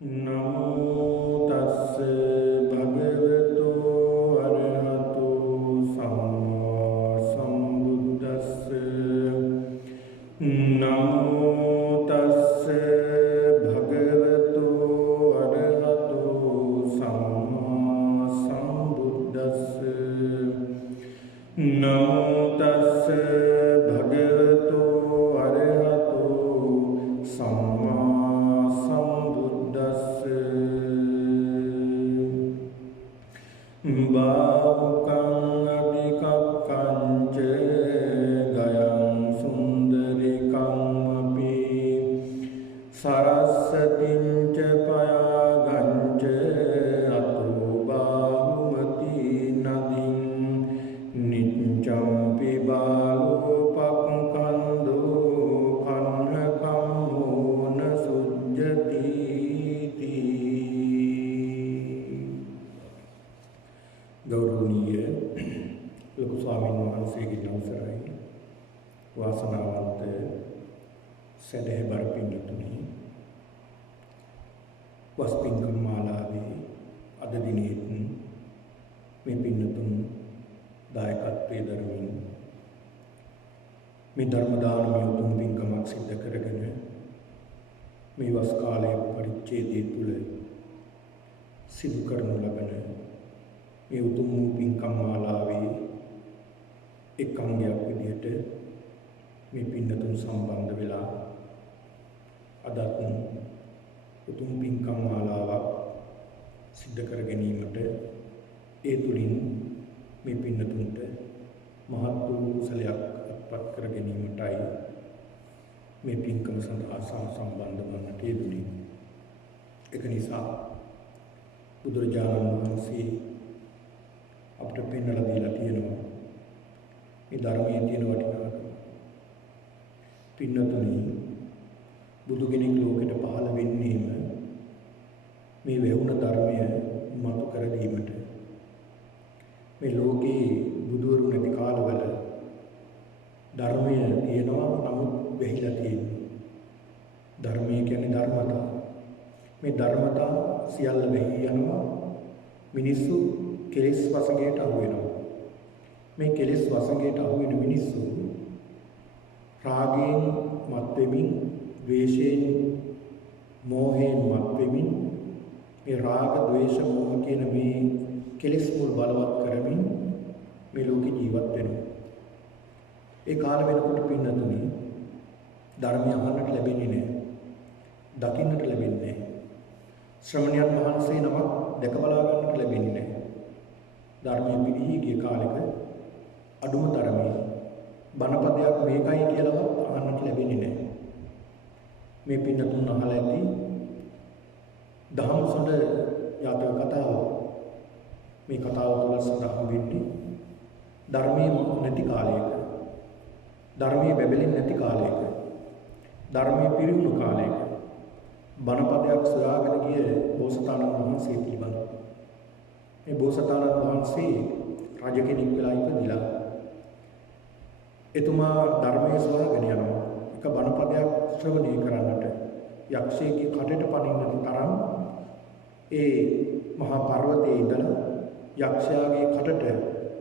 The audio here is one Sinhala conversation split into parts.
නමෝ තස්ස භගවතු අරහතු සම්මා සම්බුද්දස්ස නමෝ තස්ස භගවතු අරහතු සම්මා සම්බුද්දස්ස නමෝ තස්ස භගවතු අරහතු සම්මා බාහුකං අධිකක්ඛං ච ගයං සුන්දරිකං අපි සරස්සතිං ච පයාගං ච අතෝ බාහුමති නදින් නිච්ඡම්පි බාලෝ පක්ඛන්දෝ කන්නකම්මෝ න සුජ්ජති ගෞරවනීය ලොකු ස්වාමීන් වහන්සේගේ අවසරයි වාසනාවන්ත සදහැබර පින්තුනි වස්පින්කම් මාලාවේ අද දිනෙත් මේ පින්තුන් දායකත්වයේ දරමින් මේ ධර්ම දානමය උතුම් පින්කමක් සිද්ධ කරගෙන මේ වස් කාලයේ පරිච්ඡේදයේ තුල සිදු කරනු ලබන මේ උතුම් පින්කම් මාලාවේ එක් අංගයක් විදිහට මේ පින්නතුන් සම්බන්ධ වෙලා අදත් උතුම් පින්කම් මාලාවක් සිද්ධ කර ගැනීමට ඒ තුලින් මේ පින්නතුන්ට මහත් වූ කුසලයක් අත්පත් කර ගැනීමටයි මේ පින්කම සඳහා සම්බන්ධ වන්නට යෙදුණි. ඒක නිසා බුදුරජාණන් වහන්සේ අපිට පෙන්වලා දීලා තියෙනවා මේ ධර්මයේ තියෙන වටිනාකම. පින්නතුනි බුදු කෙනෙක් ලෝකෙට පහළ වෙන්නේම මේ වැහුණ ධර්මය මතු කර දීමට. මේ ලෝකේ බුදුවරු නැති කාලවල ධර්මය තියෙනවා නමුත් වෙහිලා තියෙනවා. ධර්මය කියන්නේ ධර්මතා. මේ ධර්මතා සියල්ල වෙහි යනවා. මිනිස්සු කෙලෙස් වසඟයට අහු වෙනවා. මේ කෙලෙස් වසඟයට අහු වෙන මිනිස්සු රාගයෙන් මත් වෙමින්, ද්වේෂයෙන්, මෝහයෙන් මත් වෙමින්, මේ රාග, ද්වේෂ, මෝහ කියන මේ කෙලෙස් මුල් බලවත් කරමින් මේ ලෝකේ ජීවත් වෙනවා. ඒ කාල වෙනකොට පින්නතුනි ධර්මය අහන්නට ලැබෙන්නේ නැහැ. දකින්නට ලැබෙන්නේ නැහැ. ශ්‍රමණයන් වහන්සේ නමක් දැක බලා ගන්නට ලැබෙන්නේ නැහැ. ධර්මයේ පිළිහිගේ කාලෙක අඩුම තරමේ බණපදයක් මේකයි කියලාවත් අහන්නට ලැබෙන්නේ නැහැ. මේ පින්නතුන් අහලා ඇති දහම්සොඬ යාතක කතාව. මේ කතාව තුළ සඳහන් වෙන්නේ ධර්මයේ නැති කාලයක, ධර්මයේ බැබලෙන්නේ නැති කාලයක, ධර්මයේ පිරිහුණු කාලයක බණපදයක් සොයාගෙන ගිය බෝසතාණන් වහන්සේ පිළිබඳ. මේ බෝසතාණන් වහන්සේ රජ කෙනෙක් වෙලා ඉපදිලා එතුමා ධර්මයේ සොයාගෙන යනවා. එක බණපදයක් ශ්‍රවණය කරන්නට යක්ෂයෙක්ගේ කටට පනින්නට තරම් ඒ මහා පර්වතයේ ඉඳලා යක්ෂයාගේ කටට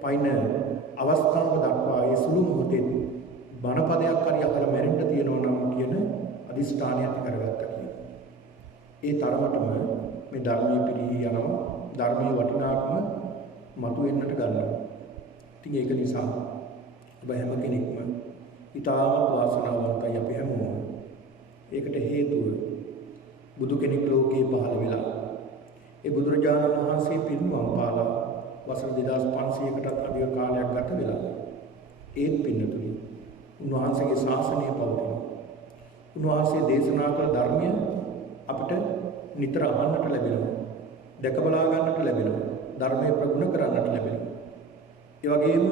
පයින් අවස්ථාව දක්වා ඒ සුළු මොහොතේ බණපදයක් හරි අහලා මැරෙන්න තියෙනවා නම් කියන අදිෂ්ඨානය ඇති කරගත්තා කියලා. ඒ තරමටම මේ ධර්මයේ පිරී යනවා. ධර්මයේ වටිනාකම මතුවෙන්නට ගන්නවා. ඉතින් ඒක නිසා ඔබ හැම කෙනෙක්ම ඊටාම වාසනාවන්තයි අපි හැමෝම. ඒකට හේතුව බුදු කෙනෙක් ලෝකේ පහළ වෙලා ඒ බුදුරජාණන් වහන්සේ පිරිනිවන් පාලා වසර 2500කටත් අධික කාලයක් ගත වෙලා ඒත් පින්නතුනි උන්වහන්සේගේ ශාසනය පවතිනවා. උන්වහන්සේ දේශනා කළ ධර්මය අපිට නිතර අහන්නට ලැබෙනවා. දැක බලා ගන්නට ලැබෙනවා. ධර්මයේ ප්‍රගුණ කරන්නට ලැබෙනවා. ඒ වගේම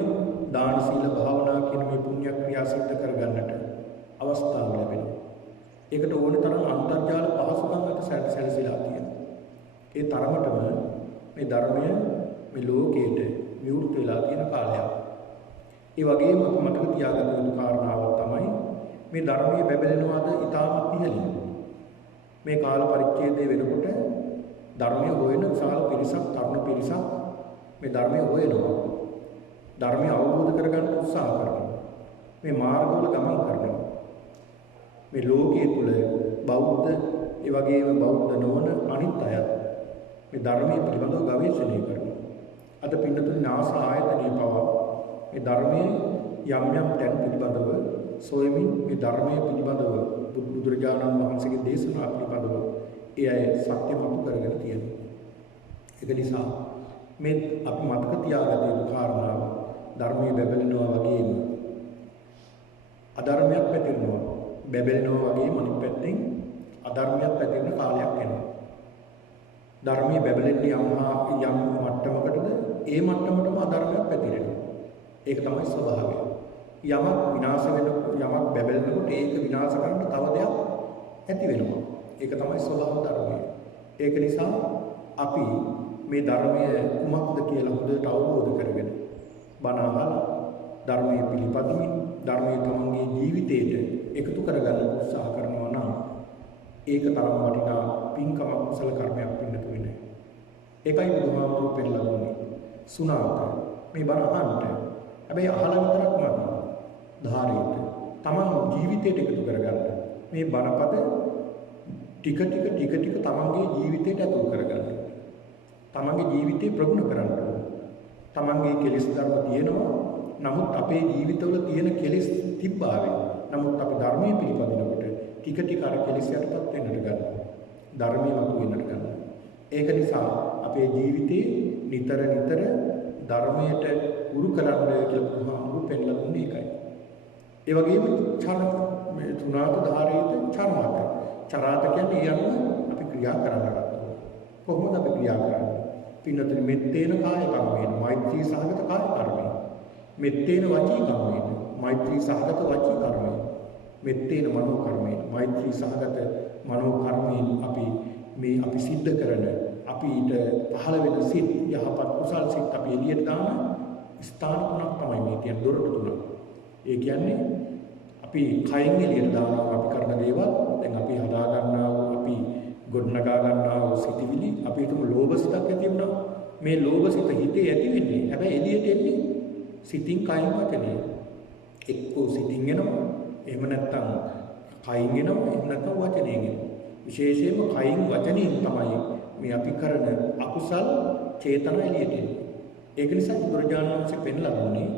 දාන සීල භාවනා කියන මේ පුණ්‍ය ක්‍රියා සිද්ධ කර ගන්නට අවස්ථාව ලැබෙනවා. ඒකට ඕනේ තරම් අන්තර්ජාල පහසුකම් අත සැලසීලා තියෙනවා. ඒ තරමටම මේ ධර්මය මේ ලෝකයට විවෘත වෙලා තියෙන කාලයක්. ඒ වගේම අපි මතක තියාගන්න යුතු කාරණාවක් තමයි මේ ධර්මයේ බැබලෙනවාද ඊටාම ඉහළින්. මේ කාල පරිච්ඡේදයේ වෙනකොට ධර්මයේ හොයන විශාල පිරිසක්, තරුණ පිරිසක් මේ ධර්මයේ හොයනවා. ධර්මය අවබෝධ කරගන්න උත්සාහ කරනවා. මේ මාර්ගවල ගමන් කරනවා. මේ ලෝකයේ තුල බෞද්ධ, ඒ වගේම බෞද්ධ නොවන අනිත් අය මේ ධර්මයේ පිළිබඳව ගවේෂණය කරනවා. අද පින්නතුනි නාස ආයතනයේ පවා මේ ධර්මයේ යම් යම් තැන් පිළිබඳව සොයමින් මේ ධර්මයේ පිළිබඳව බුදුරජාණන් වහන්සේගේ දේශනා පිළිබඳව ඒ අය සත්‍ය මතු කරගෙන තියෙනවා. ඒක නිසා මේ අපි මතක තියාගත යුතු කාරණාව ධර්මයේ බැබලෙනවා වගේම අධර්මයක් පැතිරෙනවා. බැබලෙනවා වගේම අනිත් පැත්තෙන් අධර්මයක් පැතිරෙන කාලයක් එනවා. ධර්මයේ බැබලෙන්නේ යම් මට්ටමකටද ඒ මට්ටමටම අධර්මයක් පැතිරෙනවා. ඒක තමයි ස්වභාවය. යමක් විනාශ වෙනකොට යමක් බැබලෙනකොට ඒක විනාශ කරන්න තව දෙයක් ඇති වෙනවා. ඒක තමයි ස්වභාව ධර්මය. ඒක නිසා අපි මේ ධර්මය කුමක්ද කියලා හොඳට අවබෝධ කරගෙන බණ අහලා ධර්මයේ පිළිපදිමින් ධර්මයේ තමන්ගේ ජීවිතයට එකතු කරගන්න උත්සාහ කරනවා නම් ඒක තරම් වටිනා පින්කමක් කුසල කර්මයක් වෙන්න තුනේ. ඒකයි බුදුහාමුදුරුවෝ පෙන්නලා දුන්නේ. සුණාත මේ බණ අහන්න. හැබැයි අහලා විතරක් නෙවෙයි. ධාරේත තමන් ජීවිතයට එකතු කරගන්න. මේ බණපද ටික ටික තමන්ගේ ජීවිතයට ඇතුල් කරගන්න. තමන්ගේ ජීවිතේ ප්‍රගුණ කරන්න. තමන්ගේ කෙලෙස් ධර්ම තියෙනවා. නමුත් අපේ ජීවිතවල තියෙන කෙලෙස් තිබ්බාවේ. නමුත් අපි ධර්මයේ පිළිපදිනකොට ටික අර කෙලෙස් යටපත් වෙන්නට ගන්නවා. ධර්මයේ මතු වෙන්නට ගන්නවා. ඒක නිසා අපේ ජීවිතේ නිතර ධර්මයට උරු කරන්න කියලා බුදුහාමුදුරුවෝ පෙන්නලා දුන්නේ ඒකයි. ඒ වගේම මේ තුනාත ධාරේත චරාත. චරාත කියන්නේ යන්න අපි ක්‍රියා කරන්න ගන්නවා. කොහොමද අපි ක්‍රියා කරන්නේ? පින්නතර මෙත්තේන කාය කර්මයෙන් මෛත්‍රී සහගත කාය කර්මයෙන්. මෙත්තේන වචී කර්මයෙන් මෛත්‍රී සහගත වචී කර්මයෙන්. මෙත්තේන මනෝ කර්මයෙන් මෛත්‍රී සහගත මනෝ කර්මයෙන් අපි සිද්ධ කරන අපිට පහළ වෙන සිත් යහපත් කුසල් සිත් අපි එළියට දාන ස්ථාන තුනක් තමයි මේ කියන දොරටු තුන. ඒ කියන්නේ අපි කයින් එළියට දානවා අපි කරන දේවල්. දැන් අපි හදා ගන්නා වූ අපි ගොඩනගා ගන්නා වූ සිතිවිලි අපි හිතමු ලෝභ සිතක් ඇති වෙනවා. මේ ලෝභ සිත හිතේ ඇති වෙන්නේ. හැබැයි එළියට එන්නේ සිතින් කයින් වචනේ. එක්කෝ සිතින් එනවා. එහෙම නැත්නම් කයින් එනවා. එහෙම නැත්නම් වචනයෙන් එනවා. විශේෂයෙන්ම කයින් වචනයෙන් තමයි මේ අපි කරන අකුසල් චේතනා එළියට එන්නේ. ඒක නිසා බුදුරජාණන් වහන්සේ පෙන්ලා දුන්නේ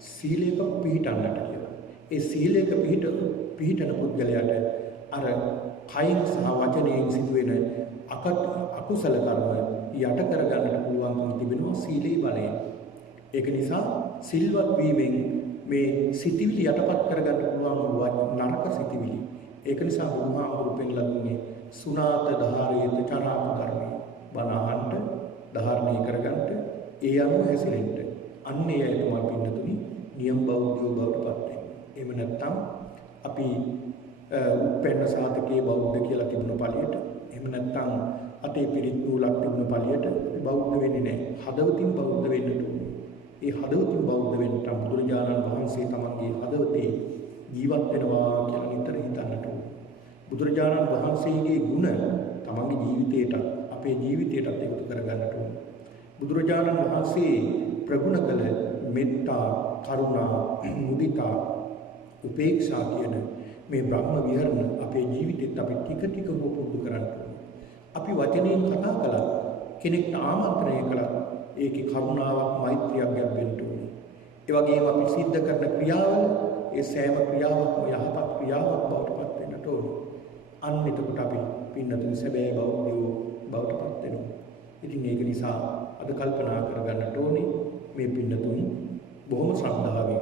සීලයක පිහිටන්නට කියලා. ඒ සීලයක පිහිටන පුද්ගලයාට අර කයින් සහ වචනයෙන් සිදුවෙන අකුසල කර්ම යට කරගන්නට පුළුවන්කම තිබෙනවා සීලේ බලයෙන්. ඒක නිසා සිල්වත් වීමෙන් මේ සිතිවිලි යටපත් කරගන්න පුළුවන් නරක සිතිවිලි. ඒක නිසා බුදුහාමුදුරුවෝ පෙන්ලා දුන්නේ සුණාත ධාරේත චරාත ධර්මයි. බණ අහන්න ධාරණය කරගන්න ඒ අනුව හැසිරෙන්න. අන්න ඒ අය තමයි පින්නතුනි නියම බෞද්ධයෝ බවට පත් වෙන්නේ. එහෙම නැත්නම් අපි උපෙන්න සාතකයේ බෞද්ධ කියලා තිබුණ පළියට එහෙම නැත්නම් අතේ පිරිත් නූලක් තිබුණ පළියට බෞද්ධ වෙන්නේ නැහැ. හදවතින් බෞද්ධ වෙන්න ඕනේ. ඒ හදවතින් බෞද්ධ වෙන්න බුදුරජාණන් වහන්සේ තමන්ගේ හදවතේ ජීවත් වෙනවා කියලා නිතර හිතන්නට ඕනේ. බුදුරජාණන් වහන්සේගේ ගුණ තමන්ගේ ජීවිතයට අපේ ජීවිතයටත් එකතු කරගන්නට ඕනේ. බුදුරජාණන් වහන්සේ ප්‍රගුණ කළ මෙත්තා, කරුණා, මුදිතා, උපේක්ෂා කියන මේ බ්‍රහ්ම විහරණ අපේ ජීවිතෙත් අපි ටික පුරුදු කරන්න ඕනේ. අපි වචනයෙන් කතා කළා කෙනෙක්ට ආමන්ත්‍රණය කළා ඒකේ කරුණාවක් මෛත්‍රියක් ගැබ්වෙන්න ඕනේ. ඒ වගේම අපි සිද්ධ කරන ක්‍රියාවල ඒ සෑම ක්‍රියාවක්ම යහපත් ක්‍රියාවක් බවට පත් වෙන්නට ඕනේ. අන්න එතකොට අපි පින්නතුන් සැබෑ බෞද්ධයෝ බවට පත් වෙනවා. ඉතින් ඒක නිසා අද කල්පනා කරගන්නට ඕනේ මේ පින්නතුන් බොහොම ශ්‍රද්ධාවෙන්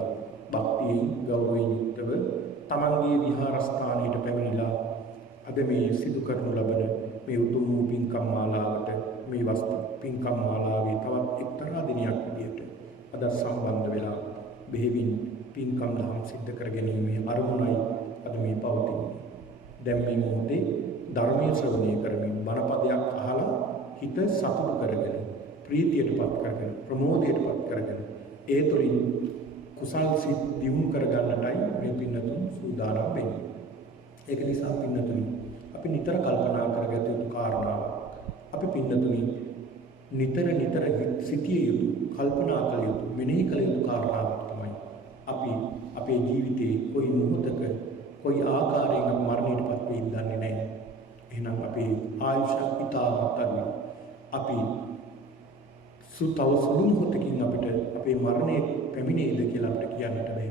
භක්තියෙන් ගෞරවයෙන් යුක්තව තමන්ගේ විහාරස්ථානයට පැමිණිලා අද මේ සිදු කරනු ලබන මේ උතුම් වූ පින්කම් මාලාවට මේ වස්තු පින්කම් මාලාවේ තවත් එක්තරා දිනයක් විදියට අද සම්බන්ධ වෙලා බෙහෙවින් පින්කම් දහම් සිද්ධ කර ගැනීමේ අරමුණයි අද මේ පවතින්නේ. දැන් මේ මොහොතේ ධර්මයේ ශ්‍රවණය කරමින් බණපදයක් අහලා හිත සතුටු කරගෙන ප්‍රීතියටපත් කරගෙන ප්‍රමෝදයටපත් කරගෙන ඒ තුළින් කුසල් සිත් දියුණු කරගන්නටයි මේ පින්නතුන් සූදානම් වෙන්නේ. ඒක නිසා පින්නතුන් අපි නිතර කල්පනා කරගත යුතු කාරණාවක්. අපි පින්නතුනි නිතර සිටිය යුතු, කල්පනා කළ යුතු, මෙනෙහි කළ යුතු කාරණාවක් තමයි අපි අපේ ජීවිතේ කොයි මොහොතක කොයි ආකාරයක මරණයටපත් වෙයිද දන්නේ නැහැ. එහෙනම් අපේ ආයුෂ ඉතාමත් අඩුයි. අපි තව සුළු මොහොතකින් අපිට අපේ මරණය පැමිණෙයිද කියලා අපිට කියන්නට බැහැ.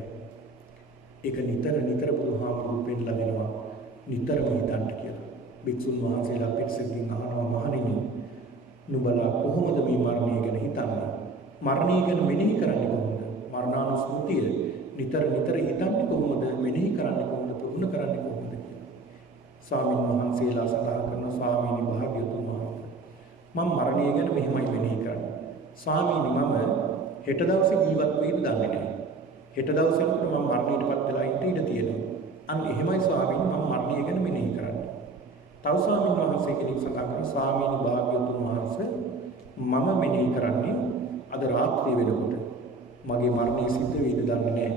ඒක නිතර බුදුහාමුදුරුවෝ පෙන්ලා දෙනවා. නිතරම හිතන්න කියලා. භික්ෂුන් වහන්සේලා පිරිසකින් අහනවා මහණෙනි නුඹලා කොහොමද මේ මරණය ගැන හිතන්නේ? මරණය ගැන මෙනෙහි කරන්නේ කොහොමද? මරණානුස්මෘතිය නිතර හිතන්නේ කොහොමද? මෙනෙහි කරන්නේ කොහොමද? පුරුදු කරන්නේ කොහොමද කියලා. ස්වාමීන් වහන්සේලා සඳහන් කරන ස්වාමීනි භාග්‍යවතුන් වහන්සේ මම මරණය ගැන මෙහෙමයි මෙනෙහි කරන්නේ. ස්වාමීනි මම හෙට දවසේ ජීවත් වෙයිද දන්නේ නැහැ. හෙට දවසේ මම මරණයටපත් වෙලා ඉඳ ඉඩ තියෙනවා. අන්න එහෙමයි ස්වාමීනි මම මරණය ගැන මෙනෙහි කරන්නේ. තව ස්වාමීන් වහන්සේ කෙනෙක් සඳහන් කරන ස්වාමීනි භාග්‍යවතුන් වහන්සේ මම මෙනෙහි කරන්නේ අද රාත්‍රිය වෙනකොට මගේ මරණය සිද්ධ වෙයිද දන්නේ නැහැ.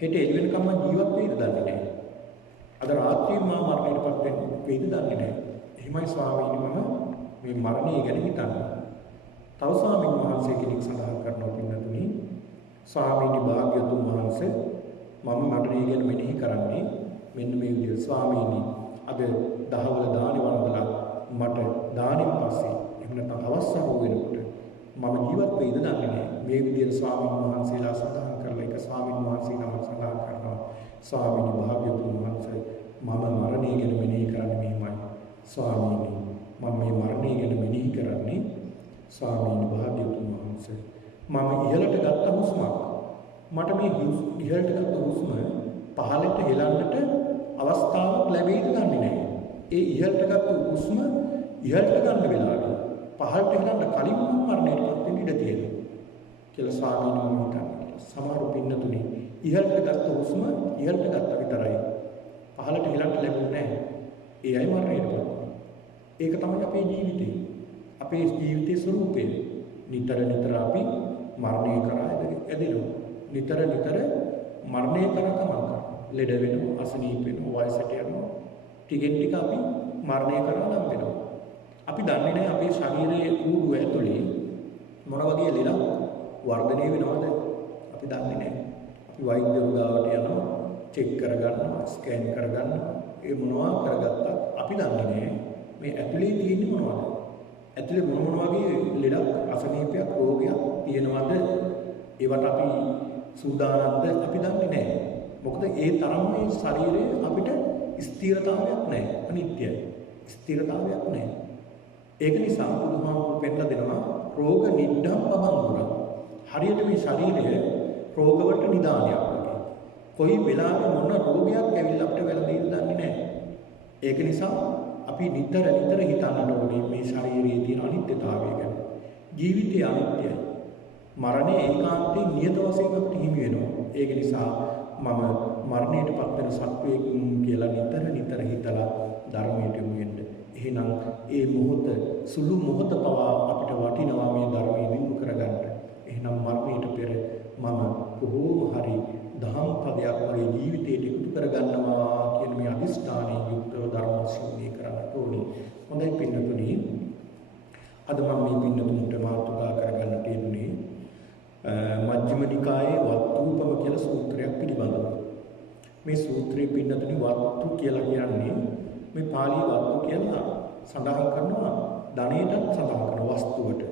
හෙට එළි වෙනකම් මම ජීවත් වෙයිද දන්නේ නැහැ. අද රාත්‍රියේ මම මරණයටපත් වෙයිද දන්නේ නැහැ. එහෙමයි ස්වාමීනි මම මේ මරණය ගැන හිතන්නේ. තව ස්වාමීන් වහන්සේ කෙනෙක් සඳහන් කරනවා පින්නතුනි ස්වාමීනි භාග්‍යවතුන් වහන්සේ මම මරණය ගැන මෙනෙහි කරන්නේ මෙන්න මේ විදිහට ස්වාමීනි අද දහවල දානි වන්දලා මට දානින් පස්සේ එහෙම නැත්නම් අවස්ථාව වෙනකොට මම ජීවත් වෙයිද දන්නේ නැහැ. මේ විදිහට ස්වාමීන් වහන්සේලා සඳහන් කරලා එක ස්වාමීන් වහන්සේ නමක් සඳහන් කරනවා ස්වාමීනි භාග්‍යවතුන් වහන්සේ මම මරණය ගැන මෙනෙහි කරන්නේ මෙහිමයි. ස්වාමීනි මම මේ මරණය ගැන මෙනෙහි කරන්නේ ස්වාමීනි භාග්‍යවතුන් වහන්සේ මම ඉහළට ගත්ත හුස්මක් මට මේ ඉහළට ගත්ත හුස්ම පහළට හෙලන්නට අවස්ථාවක් ලැබෙයිද දන්නේ නැහැ. ඒ ඉහළට ගත්ත හුස්ම ඉහළට ගන්න වෙලාවේ පහළට හෙලන්න කලින් මරණයටපත් වෙන්න ඉඩ තියෙනවා කියලා ස්වාමීන් වහන්සේ හිතන්නේ. සමහර පින්නතුනි ඉහළට ගත්ත හුස්ම ඉහළට ගත්ත විතරයි පහළට හෙලන්න ලැබුණේ නැහැ. ඒ අය මරණයටපත්. ඒක තමයි අපේ ජීවිතේ. අපේ ජීවිතයේ ස්වરૂපය. නිතර අපි මරණය කරා ඇදෙනවා. නිතර මරණය කරා ගමන් කරනවා. ලෙඩ වෙනවා, අසනීප වෙනවා, වයසට යනවා. ටිකෙන් ටික අපි මරණය කරා ලම් වෙනවා. අපි දන්නේ නැහැ අපේ ශරීරයේ ඌඩුව ඇතුලේ මොන වගේ ලෙඩක් වර්ධනය වෙනවද? අපි දන්නේ නැහැ. අපි වෛද්‍යවරු ගාවට යනවා, චෙක් කරගන්නවා, ස්කෑන් කරගන්නවා. ඒ මොනවා කරගත්තත් අපි දන්නේ නැහැ මේ ඇතුලේ තියෙන්නේ මොනවද? ඇතුලේ මොන වගේ ලෙඩක්, අසනීපයක්, රෝගයක් තියෙනවද? ඒවට අපි සූදානම්ද අපි දන්නේ නැහැ. මොකද ඒ තරම් මේ ශරීරයේ අපිට ස්ථිරතාවයක් නැහැ. අනිත්‍යයි. ස්ථිරතාවයක් නැහැ. ඒක නිසා බුදුහාමුදුරුවෝ පෙන්නලා දෙනවා රෝග නිඩම් පබංගුර. හරියට මේ ශරීරය රෝගවලට නිදානයක් වගේ. කොයි වෙලාවෙ මොන රෝගයක් ඇවිල්ලා අපිට වැළඳෙයිද දන්නේ නැහැ. ඒක නිසා අපි නිතර හිතන්නට ඕනේ මේ ශරීරයේ තියෙන අනිත්‍යතාවය ගැන. ජීවිතය අනිත්‍යයි. මරණය ඒකාන්තයෙන් නියත වශයෙන් අපිට හිමි වෙනවා. ඒක නිසා මම මරණයටපත් වෙන සත්වයෙක් කියලා නිතර හිතලා ධර්මයට යොමු වෙන්න. එහෙනම් ඒ මොහොත සුළු මොහොත පවා අපිට වටිනවා මේ ධර්මයේ දිනු කරගන්න. එහෙනම් මරණයට පෙර මම කොහොම හරි දහම් පදයක් මගේ ජීවිතයට එකතු කරගන්නවා කියන මේ අදිෂ්ඨානයෙන් යුක්තව ධර්ම ශ්‍රවණය කරන්නට ඕනේ. හොඳයි පින්නතුනි. අද මම මේ පින්නතුන්ට මාතෘකා කරගන්නට යෙදුනේ මජ්ක්‍ධිම නිකායේ වත්තුපම කියලා සූත්‍රයක් පිළිබඳව. මේ සූත්‍රයේ පින්නතුනි වත්තු කියලා කියන්නේ මේ පාලි වත්තු කියලා සඳහන් කරනවා ධනයටත් සඳහන් කරන වස්තුවට.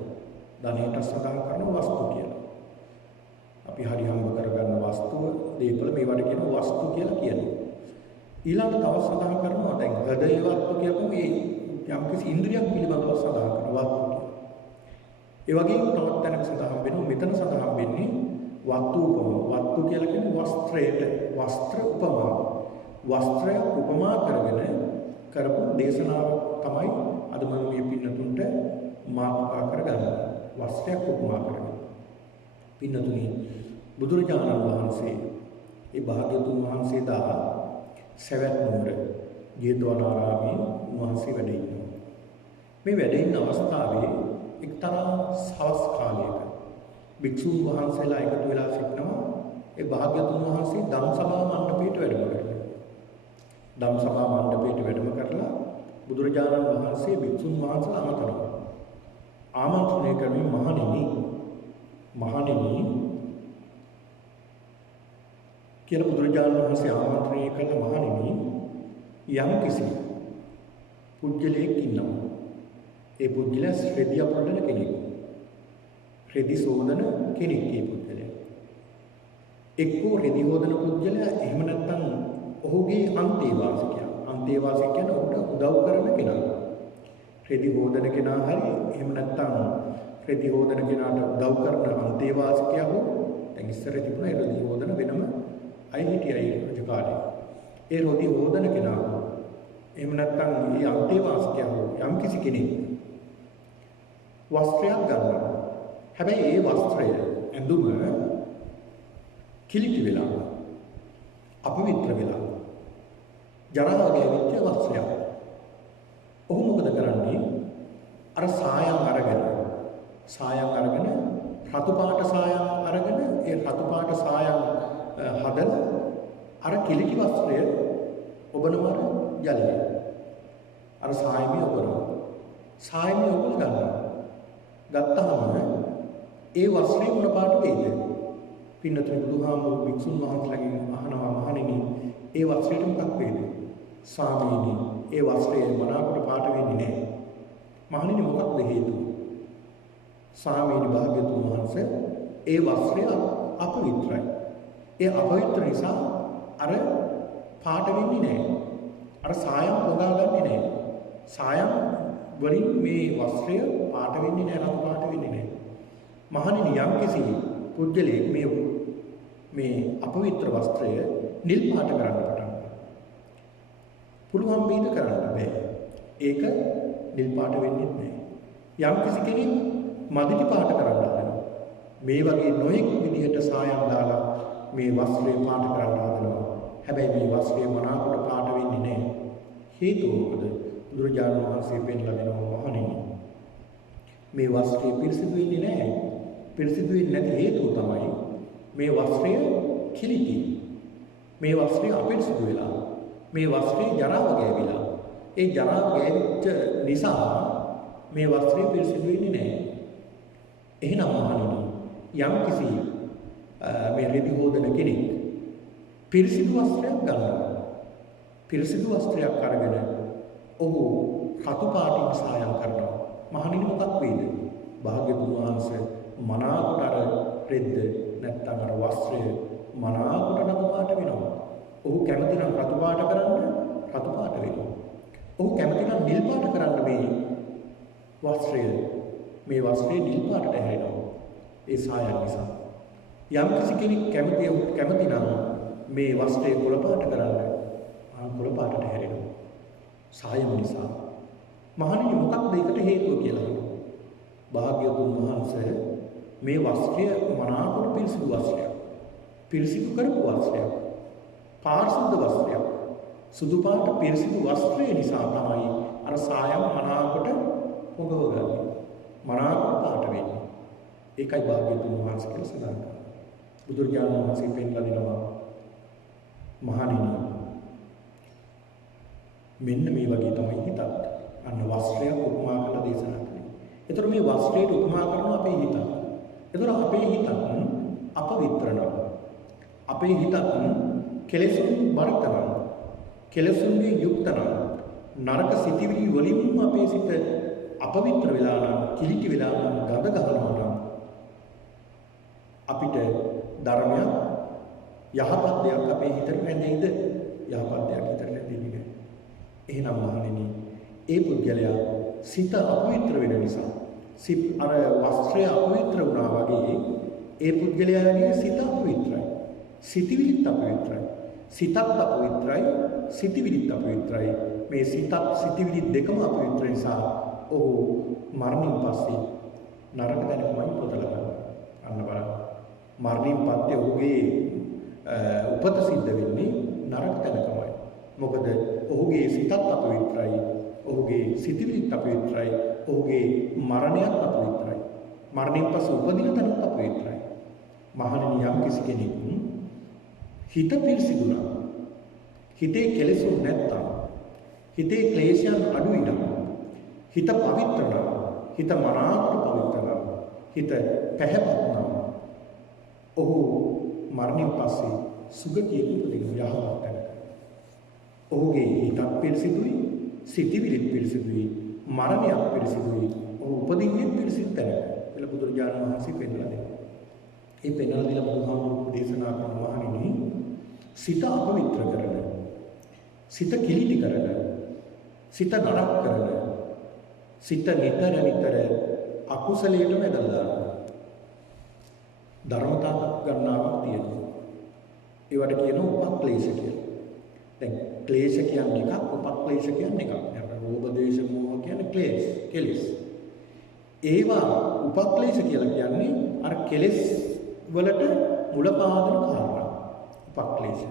ධනයට සඳහන් කරන වස්තු කියලා. අපි හරි හම්බ කරගන්න වස්තුව, දීපල මේවට කියන වස්තු කියලා කියනවා. ඊළඟ තව සඳහන් කරනවා දැන් හෘදය වස්තු කියපුවම මේ යම්කිසි ඉන්ද්‍රියක් පිළිබඳව සඳහන් කරන වස්තු කියලා. ඒ වගේම තවත් තැනක සඳහන් වෙනවා මෙතන සඳහන් වෙන්නේ වත්තු උපම. වත්තු කියලා කියන්නේ වස්ත්‍රයට, වස්ත්‍ර උපමාව. වස්ත්‍රය උපමා කරගෙන කරපු දේශනාව තමයි අද මම මේ පින්නතුන්ට මාතෘකා කරගන්නේ. වස්ත්‍රයක් උපමා කරගෙන. පින්නතුනි බුදුරජාණන් වහන්සේ ඒ භාග්‍යවතුන් වහන්සේ දා සවැත් නුවර ජේතවනාරාමයේ වහන්සේ වැඩ ඉන්නවා. මේ වැඩ ඉන්න අවස්ථාවේ එක්තරා සවස් කාලයක භික්ෂුන් වහන්සේලා එකතු වෙලා සිටිනවා. ඒ භාග්‍යවතුන් වහන්සේ ධම්සභා මණ්ඩපයට වැඩම කරනවා. ධම්සභා මණ්ඩපයට වැඩම කරලා බුදුරජාණන් වහන්සේ භික්ෂුන් වහන්සේලා අමතනවා. ආමන්ත්‍රණය කරමින් මහණෙනි කියලා බුදුරජාණන් වහන්සේ ආමන්ත්‍රණය කළ මහණෙනි යම් කිසි පුජ්‍යලයක් ඉන්නවා. ඒ පුජ්‍යලයා රෙදි අපොල්ලන කෙනෙක්. රෙදි සෝදන කෙනෙක් ඒ පුජ්‍යලයා. එක්කෝ රෙදි හොදන පුජ්‍යලයා එහෙම නැත්නම් ඔහුගේ අන්තේවාසිකයා. අන්තේවාසික කියන්නේ ඔහුට උදව් කරන කෙනා. රෙදි හොදන කෙනා හරි එහෙම නැත්නම් රෙදි හොදන කෙනාට උදව් කරන අන්තේවාසිකයා හෝ දැන් ඉස්සර තිබුණා රෙදි හොදන වෙනම අය හිටියයි රජ කාලේ. ඒ රෙදි හොදන කෙනා එහෙම නැත්නම් මේ අන්තේවාසිකයා හෝ යම් කිසි කෙනෙක් වස්ත්‍රයක් ගන්නවා. හැබැයි ඒ වස්ත්‍රය ඇඳුම කිලිටි වෙලා අපවිත්‍ර වෙලා ජරාව ගැවිච්ච වස්ත්‍රයක්. ඔහු මොකද කරන්නේ? අර සායම් අරගෙන රතු පාට සායම් අරගෙන ඒ රතු පාට සායම් හදලා අර කිලිටි වස්ත්‍රය ඔබනවර ජලයේ අර සායමේ ඔබනවා. සායමේ ඔබල ගන්නවා. ගත්තහම ඒ වස්ත්‍රය මොන පාට වෙයිද? පින්නතුනි බුදුහාමුදුරු භික්ෂුන් වහන්සේලාගෙන් අහනවා මහණෙනි ඒ වස්ත්‍රයට මොකක් වෙයිද? ස්වාමීනි ඒ වස්ත්‍රය මනාකොට පාට වෙන්නේ නැහැ. මහණෙනි මොකක්ද හේතුව? ස්වාමීනි භාග්‍යතුන් වහන්සේ ඒ වස්ත්‍රය අපවිත්‍රයි. ඒ අපවිත්‍ර නිසා අර පාට වෙන්නේ නැහැ. අර සායම් පොගාගන්නේ නැහැ. සායම් වලින් මේ වස්ත්‍රය පාට වෙන්නේ නැහැ, රතු පාට වෙන්නේ නැහැ. මහණෙනි යම්කිසි පුජ්‍යලෙක් මේ අපවිත්‍ර වස්ත්‍රය නිල් පාට කරන්න පටන් ගන්නවා. පුළුවන් වේද කරන්න බෑ. ඒක නිල් පාට වෙන්නේ නැහැ. යම්කිසි කෙනෙක් මදිටි පාට කරන්න හදනවා. මේ වගේ නොයෙක් විදිහට සායම් දාලා මේ වස්ත්‍රය පාට කරන්න හදනවා. හැබැයි මේ වස්ත්‍රය මනාකොට පාට වෙන්නේ නැහැ. හේතුව මොකද? බුදුරජාණන් වහන්සේ පෙන්ලා දෙනවා මහණෙනි. මේ වස්ත්‍රය පිරිසිදු වෙන්නේ නැහැ. පිරිසිදු වෙන්නේ නැති හේතුව තමයි මේ වස්ත්‍රය කිලිටි. මේ වස්ත්‍රය අපිරිසිදු වෙලා. මේ වස්ත්‍රය ජරාව ගෑවිලා. ඒ ජරාව ගෑවිච්ච නිසා මේ වස්ත්‍රය පිරිසිදු වෙන්නේ නැහැ. එහෙනම් මහණෙනි යම්කිසි මේ රෙදි හොදන කෙනෙක් පිරිසිදු වස්ත්‍රයක් ගන්නවා. පිරිසිදු වස්ත්‍රයක් අරගෙන ඔහු රතු පාටින් සායම් කරනවා. මහණෙනි මොකක් වෙයිද? භාග්‍යතුන් වහන්සේ මනාකොට අර රෙද්ද නැත්නම් අර වස්ත්‍රය මනාකොට රතු පාට වෙනවා. ඔහු කැමති නම් රතු පාට කරන්න රතු පාට වෙනවා. ඔහු කැමති නම් නිල් පාට කරන්න මේ වස්ත්‍රය නිල් පාටට හැරෙනවා. ඒ සායම් නිසා. යම්කිසි කෙනෙක් කැමති නම් මේ වස්ත්‍රය කොළ පාට කරන්න කොළ පාටට හැරෙනවා. සායම නිසා. මහණෙනි මොකක්ද ඒකට හේතුව කියලා හිතනවා. භාග්‍යවතුන් වහන්සේ මේ වස්ත්‍රය මනාකොට පිරිසිදු වස්ත්‍රයක්. පිරිසිදු කරපු වස්ත්‍රයක්. පාරිශුද්ධ වස්ත්‍රයක්. සුදු පාට පිරිසිදු වස්ත්‍රය නිසා තමයි අර සායම් මනාකොට පොගවගන්නේ. මනාකොට පාට වෙන්නේ. ඒකයි භාග්‍යවතුන් වහන්සේ කියලා සඳහන් කරන්නේ. බුදුරජාණන් වහන්සේ පෙන්ලා දෙනවා මහණෙනි මෙන්න මේ වගේ තමයි හිතත්. අන්න වස්ත්‍රයක් උපමා කරලා දේශනා කළේ. ඒතර මේ වස්ත්‍රයට උපමා කරනවා අපේ හිතත්. ඒතර අපේ හිතත් අපවිත්‍රණව. අපේ හිතත් කෙලෙසුන් බරතනම් කෙලෙසුන්ගේ යුක්තනම් නරක සිතිවිලි වලින් අපේ සිත අපවිත්‍ර වෙලා නම් කිලිටි වෙලා නම් ගඳ ගන්නවා නම් අපිට ධර්මයක් යහපත් දෙයක් අපේ හිතට රැඳෙයිද? යහපත් දෙයක් හිතට රැඳෙන්නේ නැහැ. එහෙනම් මහණෙනි ඒ පුද්ගලයා සිත අපවිත්‍ර වෙන නිසා අර වස්ත්‍රය අපවිත්‍ර වුණා වගේ ඒ පුද්ගලයාගේ සිත අපවිත්‍රයි. සිතිවිලිත් අපවිත්‍රයි. සිතත් අපවිත්‍රයි, සිතිවිලිත් අපවිත්‍රයි. මේ සිතත් සිතිවිලි දෙකම අපවිත්‍ර නිසා ඔහු මරණින් පස්සේ නරක දැනකමයි පොත ලබන්නේ. අන්න බලන්න. මරණින් පස්සේ ඔහුගේ උපත සිද්ධ වෙන්නේ නරක දැනකමයි. මොකද ඔහුගේ සිතත් අපවිත්‍රයි, ඔහුගේ සිතිවිලිත් අපවිත්‍රයි, ඔහුගේ මරණයත් අපවිත්‍රයි. මරණින් පස්සේ උපදින තැනත් අපවිත්‍රයි. මහණෙනි යම් කිසි කෙනෙක් හිත පිරිසිදුනා, හිතේ කෙලෙසුන් නැත්තම් හිතේ ක්ලේශයන් අඩු වෙනවා. හිත පවිත්‍ර නම්, හිත මනාකොට පවිත්‍ර නම්, හිත පැහැපත්නම් ඔහු මරණින් පස්සේ සුගතියක උපදින යහපත් තැනක. ඔහුගේ හිතත් පිරිසිදුයි, සිතිවිලිත් පිරිසිදුයි, මරණයත් පිරිසිදුයි. ඔහු උපදින්නේ පිරිසිදු තැනක. කියලා බුදුරජාණන් වහන්සේ පෙන්වලා දෙනවා. ඒ පෙන්වලා දීලා බුදුහාමුදුරුවෝ දේශනා කරන මහණෙනි, සිත අපවිත්‍ර කරන, සිත කිලිටි කරන, සිත නරක කරන, සිත නිතර නිතර අකුසලයටම ඇදලා දානවා. ධර්මතා ගණනාවක් තියෙනවා. ඒවට කියනවා උපක්ලේශ කියලා. දැන් ක්ලේශ කියන්නේ එකක්, උපක්ලේශ කියන්නේ එකක්. දැන් රෝධ දේශ මොහ කියන්නේ ක්ලේශ, කෙලෙස්. ඒවා උපක්ලේශ කියලා කියන්නේ අර කෙලෙස් වලට මුල පාදන කාරණා. උපක්ලේශ.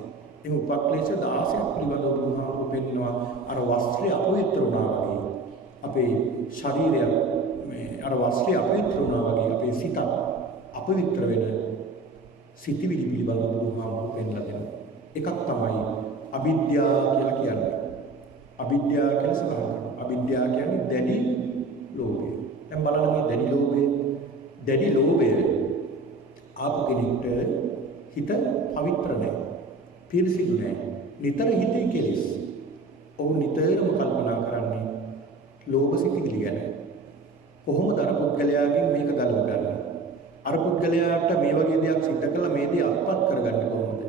ඒ උපක්ලේශ 16ක් පිළිබඳව බුදුහාමුදුරුවෝ පෙන්නනවා. අර වස්ත්‍රය අපවිත්‍ර වුණා වගේ. අපේ ශරීරය අර වස්ත්‍රය අපවිත්‍ර වුණා වගේ අපේ සිත අපවිත්‍ර වෙන සිතිවිලි පිළිබඳව බුදුහාමුදුරුවෝ පෙන්නලා දෙනවා. එකක් තමයි අවිද්‍යාව කියලා කියන්නේ. අවිද්‍යාව කියලා සඳහන් කරනවා. අවිද්‍යාව කියන්නේ දැඩි ලෝභය. දැන් බලන්න මේ දැඩි ලෝභය ආපු කෙනෙක්ට හිත පවිත්‍ර නැහැ. පිරිසිදු නැහැ. නිතර හිතේ කෙලෙස්. ඔහු නිතරම කල්පනා කරන්නේ ලෝභ සිතිවිලි ගැන. කොහොමද අර පුද්ගලයාගෙන් මේක ගලව ගන්න? අර පුද්ගලයාට මේ වගේ දෙයක් සිද්ධ කළා මේ දේ අත්පත් කරගන්න කොහොමද?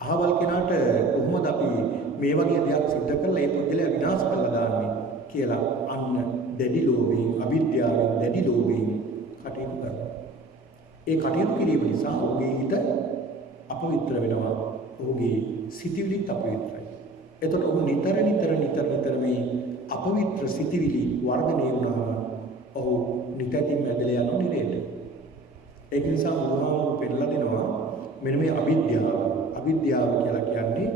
අහවල් කෙනාට කොහොමද අපි මේ වගේ දෙයක් සිද්ධ කළා ඒ පුද්ගලයා විනාශ කරලා දාන්නේ කියලා අන්න දැඩි ලෝභයෙන්, අවිද්‍යාවෙන්, දැඩි ලෝභයෙන් කටයුතු කරනවා. ඒ කටයුතු කිරීම නිසා ඔහුගේ හිත අපවිත්‍ර වෙනවා. ඔහුගේ සිතිවිලිත් අපවිත්‍රයි. එතකොට ඔහු නිතර මේ අපවිත්‍ර සිතිවිලි වර්ධනය වුණාම ඔහු නිතැතින් ඇදලා යනවා නිරේට. ඒක නිසා බුදුහාමුදුරුවෝ පෙන්නලා දෙනවා මෙන්න මේ අවිද්‍යාව කියලා කියන්නේ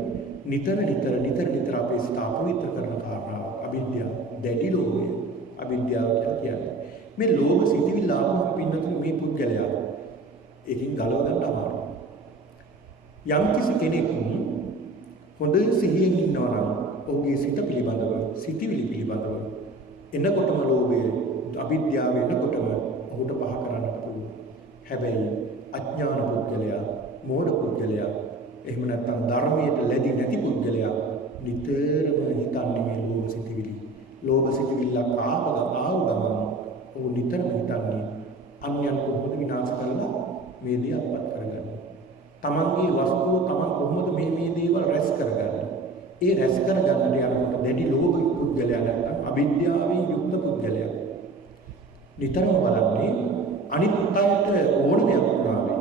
නිතර අපේ සිත අපවිත්‍ර කරන කාරණාව. අවිද්‍යාව, දැඩි ලෝභය අවිද්‍යාව කියලා කියන්නේ. මේ ලෝභ සිතිවිල්ල ආවම පින්නතුනේ මේ පුද්ගලයා ඒකෙන් ගලව ගන්න අමාරුයි. යම්කිසි කෙනෙක් හොඳ සිහියෙන් ඉන්නවා නම් ඔහුගේ සිත පිළිබඳව, සිතිවිලි පිළිබඳව එනකොටම ලෝභය, අවිද්‍යාව එනකොටම ඔහුට පහ කරන්නට පුළුවන්. හැබැයි අඥාන පුද්ගලයා, මෝඩ පුද්ගලයා, එහෙම නැත්නම් ධර්මයට ලැබි නැති පුද්ගලයා නිතරම හිතන්නේ මේ ලෝභ සිතිවිල්ලක් ආව ගමන් ඔහු නිතරම හිතන්නේ අන්‍යයන් කොහොමද විනාශ කරලා මේ දේ අත්පත් කරගන්නේ. තමන්ගේ වස්තුව තමන් කොහොමද මේ දේවල් රැස් කරගන්නේ. ඒ රැස් කරගන්නට යනකොට දැඩි ලෝභ පුද්ගලයා නැත්නම් අවිද්‍යාවෙන් යුක්ත පුද්ගලයා නිතරම බලන්නේ අනිත් අයට ඕන දෙයක් වුණාවේ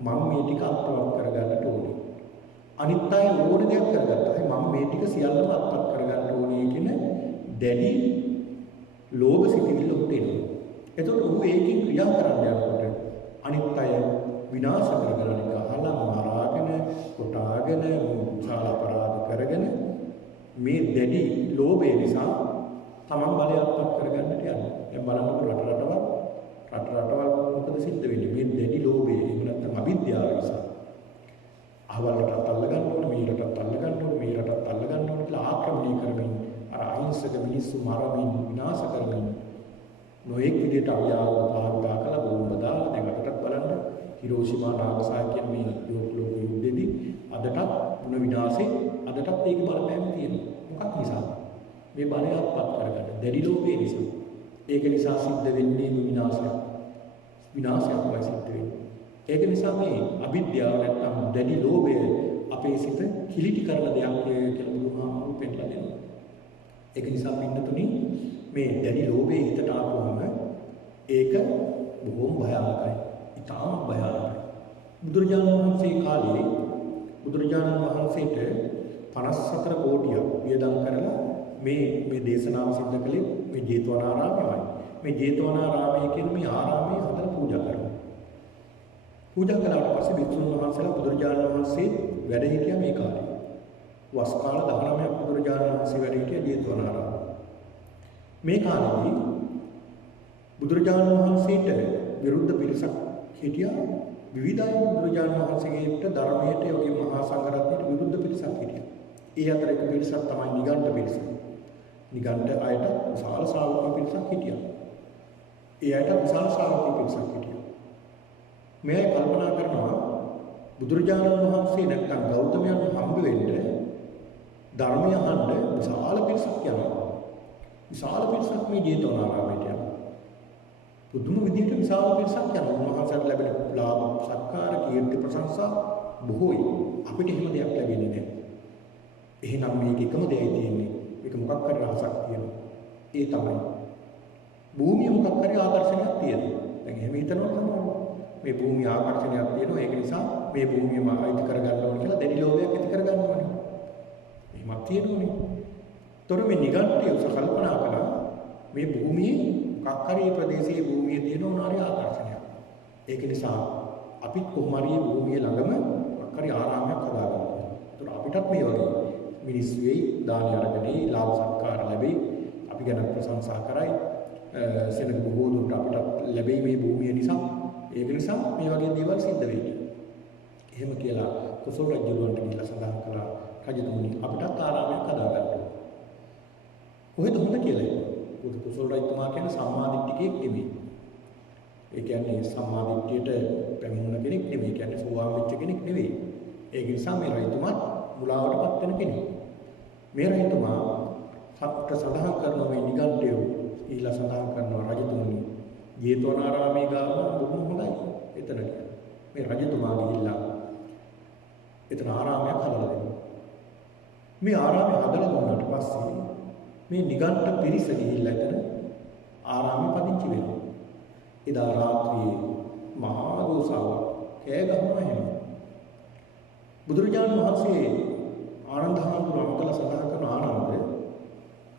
මම මේ ටික අත්පත් කරගන්නට ඕනේ. අනිත් අය ඕන දෙයක් කරගත්තා. මම මේ ටික සියල්ලම අත්පත් කරගන්න ඕනේ කියන දැඩි ලෝභ සිතිවිල්ල උට එනවා. එතකොට ඔහු ඒකෙන් ක්‍රියා කරන්න යනකොට අනිත් අය විනාශ කරගන්න එක අහලා මරාගෙන, කොටාගෙන, මුචාල අපරාධ කරගෙන මේ දැඩි ලෝභය නිසා තමන් බලය අත්පත් කරගන්නට යනවා. දැන් බලන්න රටවල් මොකද සිද්ධ වෙන්නේ? මේ දැඩි ලෝභය එහෙම නැත්නම් අවිද්‍යාව නිසා. අහවල් රටත් අල්ලගන්න ඕනේ, මේ රටත් අල්ලගන්න ඕනේ, මේ රටත් අල්ලගන්න ඕනේ කියලා ආක්‍රමණය කරමින් අර අහිංසක මිනිස්සු මරමින් විනාශ කරමින් නොඑක් විදිහට අව්‍යාවද පහදා කළා බෝම්බ දාලා. දැන් අදටත් බලන්න හිරෝෂිමා නාගසාකි කියන මේ ලෝක යුද්ධෙදී අදටත් වුණ විනාශේ අදටත් ඒකේ බලපෑම තියෙනවා. මොකක් නිසාද? මේ බලය අත්පත් කරගන්න දැඩි ලෝභය නිසා. ඒක නිසා සිද්ධ වෙන්නේ විනාශයක් තමයි සිද්ධ වෙන්නේ. ඒක නිසා මේ අවිද්‍යාව නැත්නම් දැඩි ලෝභය අපේ සිත කිලිටි කරන දෙයක් කියලා බුදුහාමුදුරුවෝ පෙන්නලා දෙනවා. ඒක නිසා පින්නතුනි මේ දැඩි ලෝභය හිතට ආවම ඒක බොහොම භයානකයි. ඉතාම භයානකයි. බුදුරජාණන් වහන්සේ කාලේ බුදුරජාණන් වහන්සේට 54 කෝටියක් වියදම් කරලා මේ දේශනාව සිද්ධ කළේ මේ ජේතවනාරාමයයි. මේ ජේතවනාරාමයේ කියන මේ ආරාමයේ හදලා පූජා කරනවා. පූජා කළාට පස්සේ භික්ෂුන් වහන්සේලා බුදුරජාණන් වහන්සේ වැඩ හිටියා මේ කාලේ. වස් කාල 19ක් බුදුරජාණන් වහන්සේ වැඩ හිටියා ජේතවනාරාමයේ. මේ කාලෙදී බුදුරජාණන් වහන්සේට විරුද්ධ පිරිසක් හිටියා. විවිධ බුදුරජාණන් වහන්සේගේට ධර්මයට යෝගී මහා සංඝරත්නයට විරුද්ධ පිරිසක් හිටියා. ඒ අතර එක පිරිසක් තමයි නිගණ්ඨ පිරිස. නිගණ්ඨ අයට විශාල ශ්‍රාවක පිරිසක් හිටියා. ඒ අයට විශාල ශ්‍රාවක පිරිසක් හිටියා. මේ කල්පනා කරනවා බුදුරජාණන් වහන්සේ නැත්නම් ගෞතමයන් හම්බ වෙන්න ධර්මය අහන්න විශාල පිරිසක් යනවා. විශාල පිරිසක් මේ ජේතවනාරාමයට යනවා. පුදුම විදිහට විශාල පිරිසක් යනවා. උන්වහන්සේට ලැබෙන ලාභ, සත්කාර, කීර්ති, ප්‍රශංසා බොහෝයි. අපිට එහෙම දෙයක් ලැබෙන්නේ නැහැ. එහෙනම් මේක එකම දෙයයි තියෙන්නේ. මේක මොකක් හරි රහසක් තියෙනවා. ඒ තමයි භූමිය මොකක් හරි ආකර්ෂණයක් තියෙනවා. දැන් එහෙම හිතනවා තමයි. මේ භූමිය ආකර්ෂණයක් තියෙනවා. ඒක නිසා මේ භූමියම අයිති කරගන්න ඕනේ කියලා දැඩි ලෝභයක් ඇති කරගන්න ඕනේ. එහෙමත් තියෙනවනේ. තොර මේ නිගණ්ඨය කල්පනා කළා මේ භූමියේ මොකක් හරි ප්‍රදේශයේ භූමියේ තියෙන උනාරි ආකර්ෂණයක්. ඒක නිසා අපිත් කොහොම හරි භූමිය ළඟම මොකක් හරි ආරාමයක් හදාගන්න ඕනේ. ඒතර අපිටත් මේ වගේ මිනිස්සු වෙයි දාන අරගෙනයි ලාභ සත්කාර ලැබෙයි. අපි ගැන ප්‍රශංසා කරයි. සෙනඟ බොහෝ දුරට අපිට ලැබෙයි මේ භූමිය නිසා. ඒක නිසා මේ වගේ දේවල් සිද්ධ වෙන්නේ. එහෙම කියලා කුසල රජුන්ට කියලා සඳහන් කළා රජතුමනි අපිටත් ආරාමයක් හදාගන්න ඕනේ. කොහෙද හොඳ කියලා. කුසල රජතුමා කියන්නේ සම්මාදිට්ඨිකයෙක් නෙමෙයි. ඒ කියන්නේ සම්මාදිට්ඨියට පැමිණුණ කෙනෙක් නෙමෙයි. කියන්නේ සෝවාන් වෙච්ච කෙනෙක් නෙවෙයි. ඒක නිසා මේ රජතුමා මුලාවටපත් වෙන කෙනෙක්. මේ රජතුමා සත්‍ය සඳහන් කරන මේ නිගණ්ඨය ඊළඟ සඳහන් කරනවා රජතුමනි ජේතවනාරාමයේ ගාව බොහොම හොඳයි. එතන මේ රජතුමා ගිහිල්ලා එතන ආරාමයක් හදලා දෙනවා. මේ ආරාමය හදලා දුන්නාට පස්සේ මේ නිගණ්ඨ පිරිස ගිහිල්ලා එතන ආරාමෙ පදිංචි වෙනවා. එදා රාත්‍රියේ මහා ගෝසාවක් කෑ ගහනවා එහෙම. බුදුරජාණන් වහන්සේ ආනන්ද හාමුදුරුවෝ අමතලා සඳහන් කරන ආනන්දය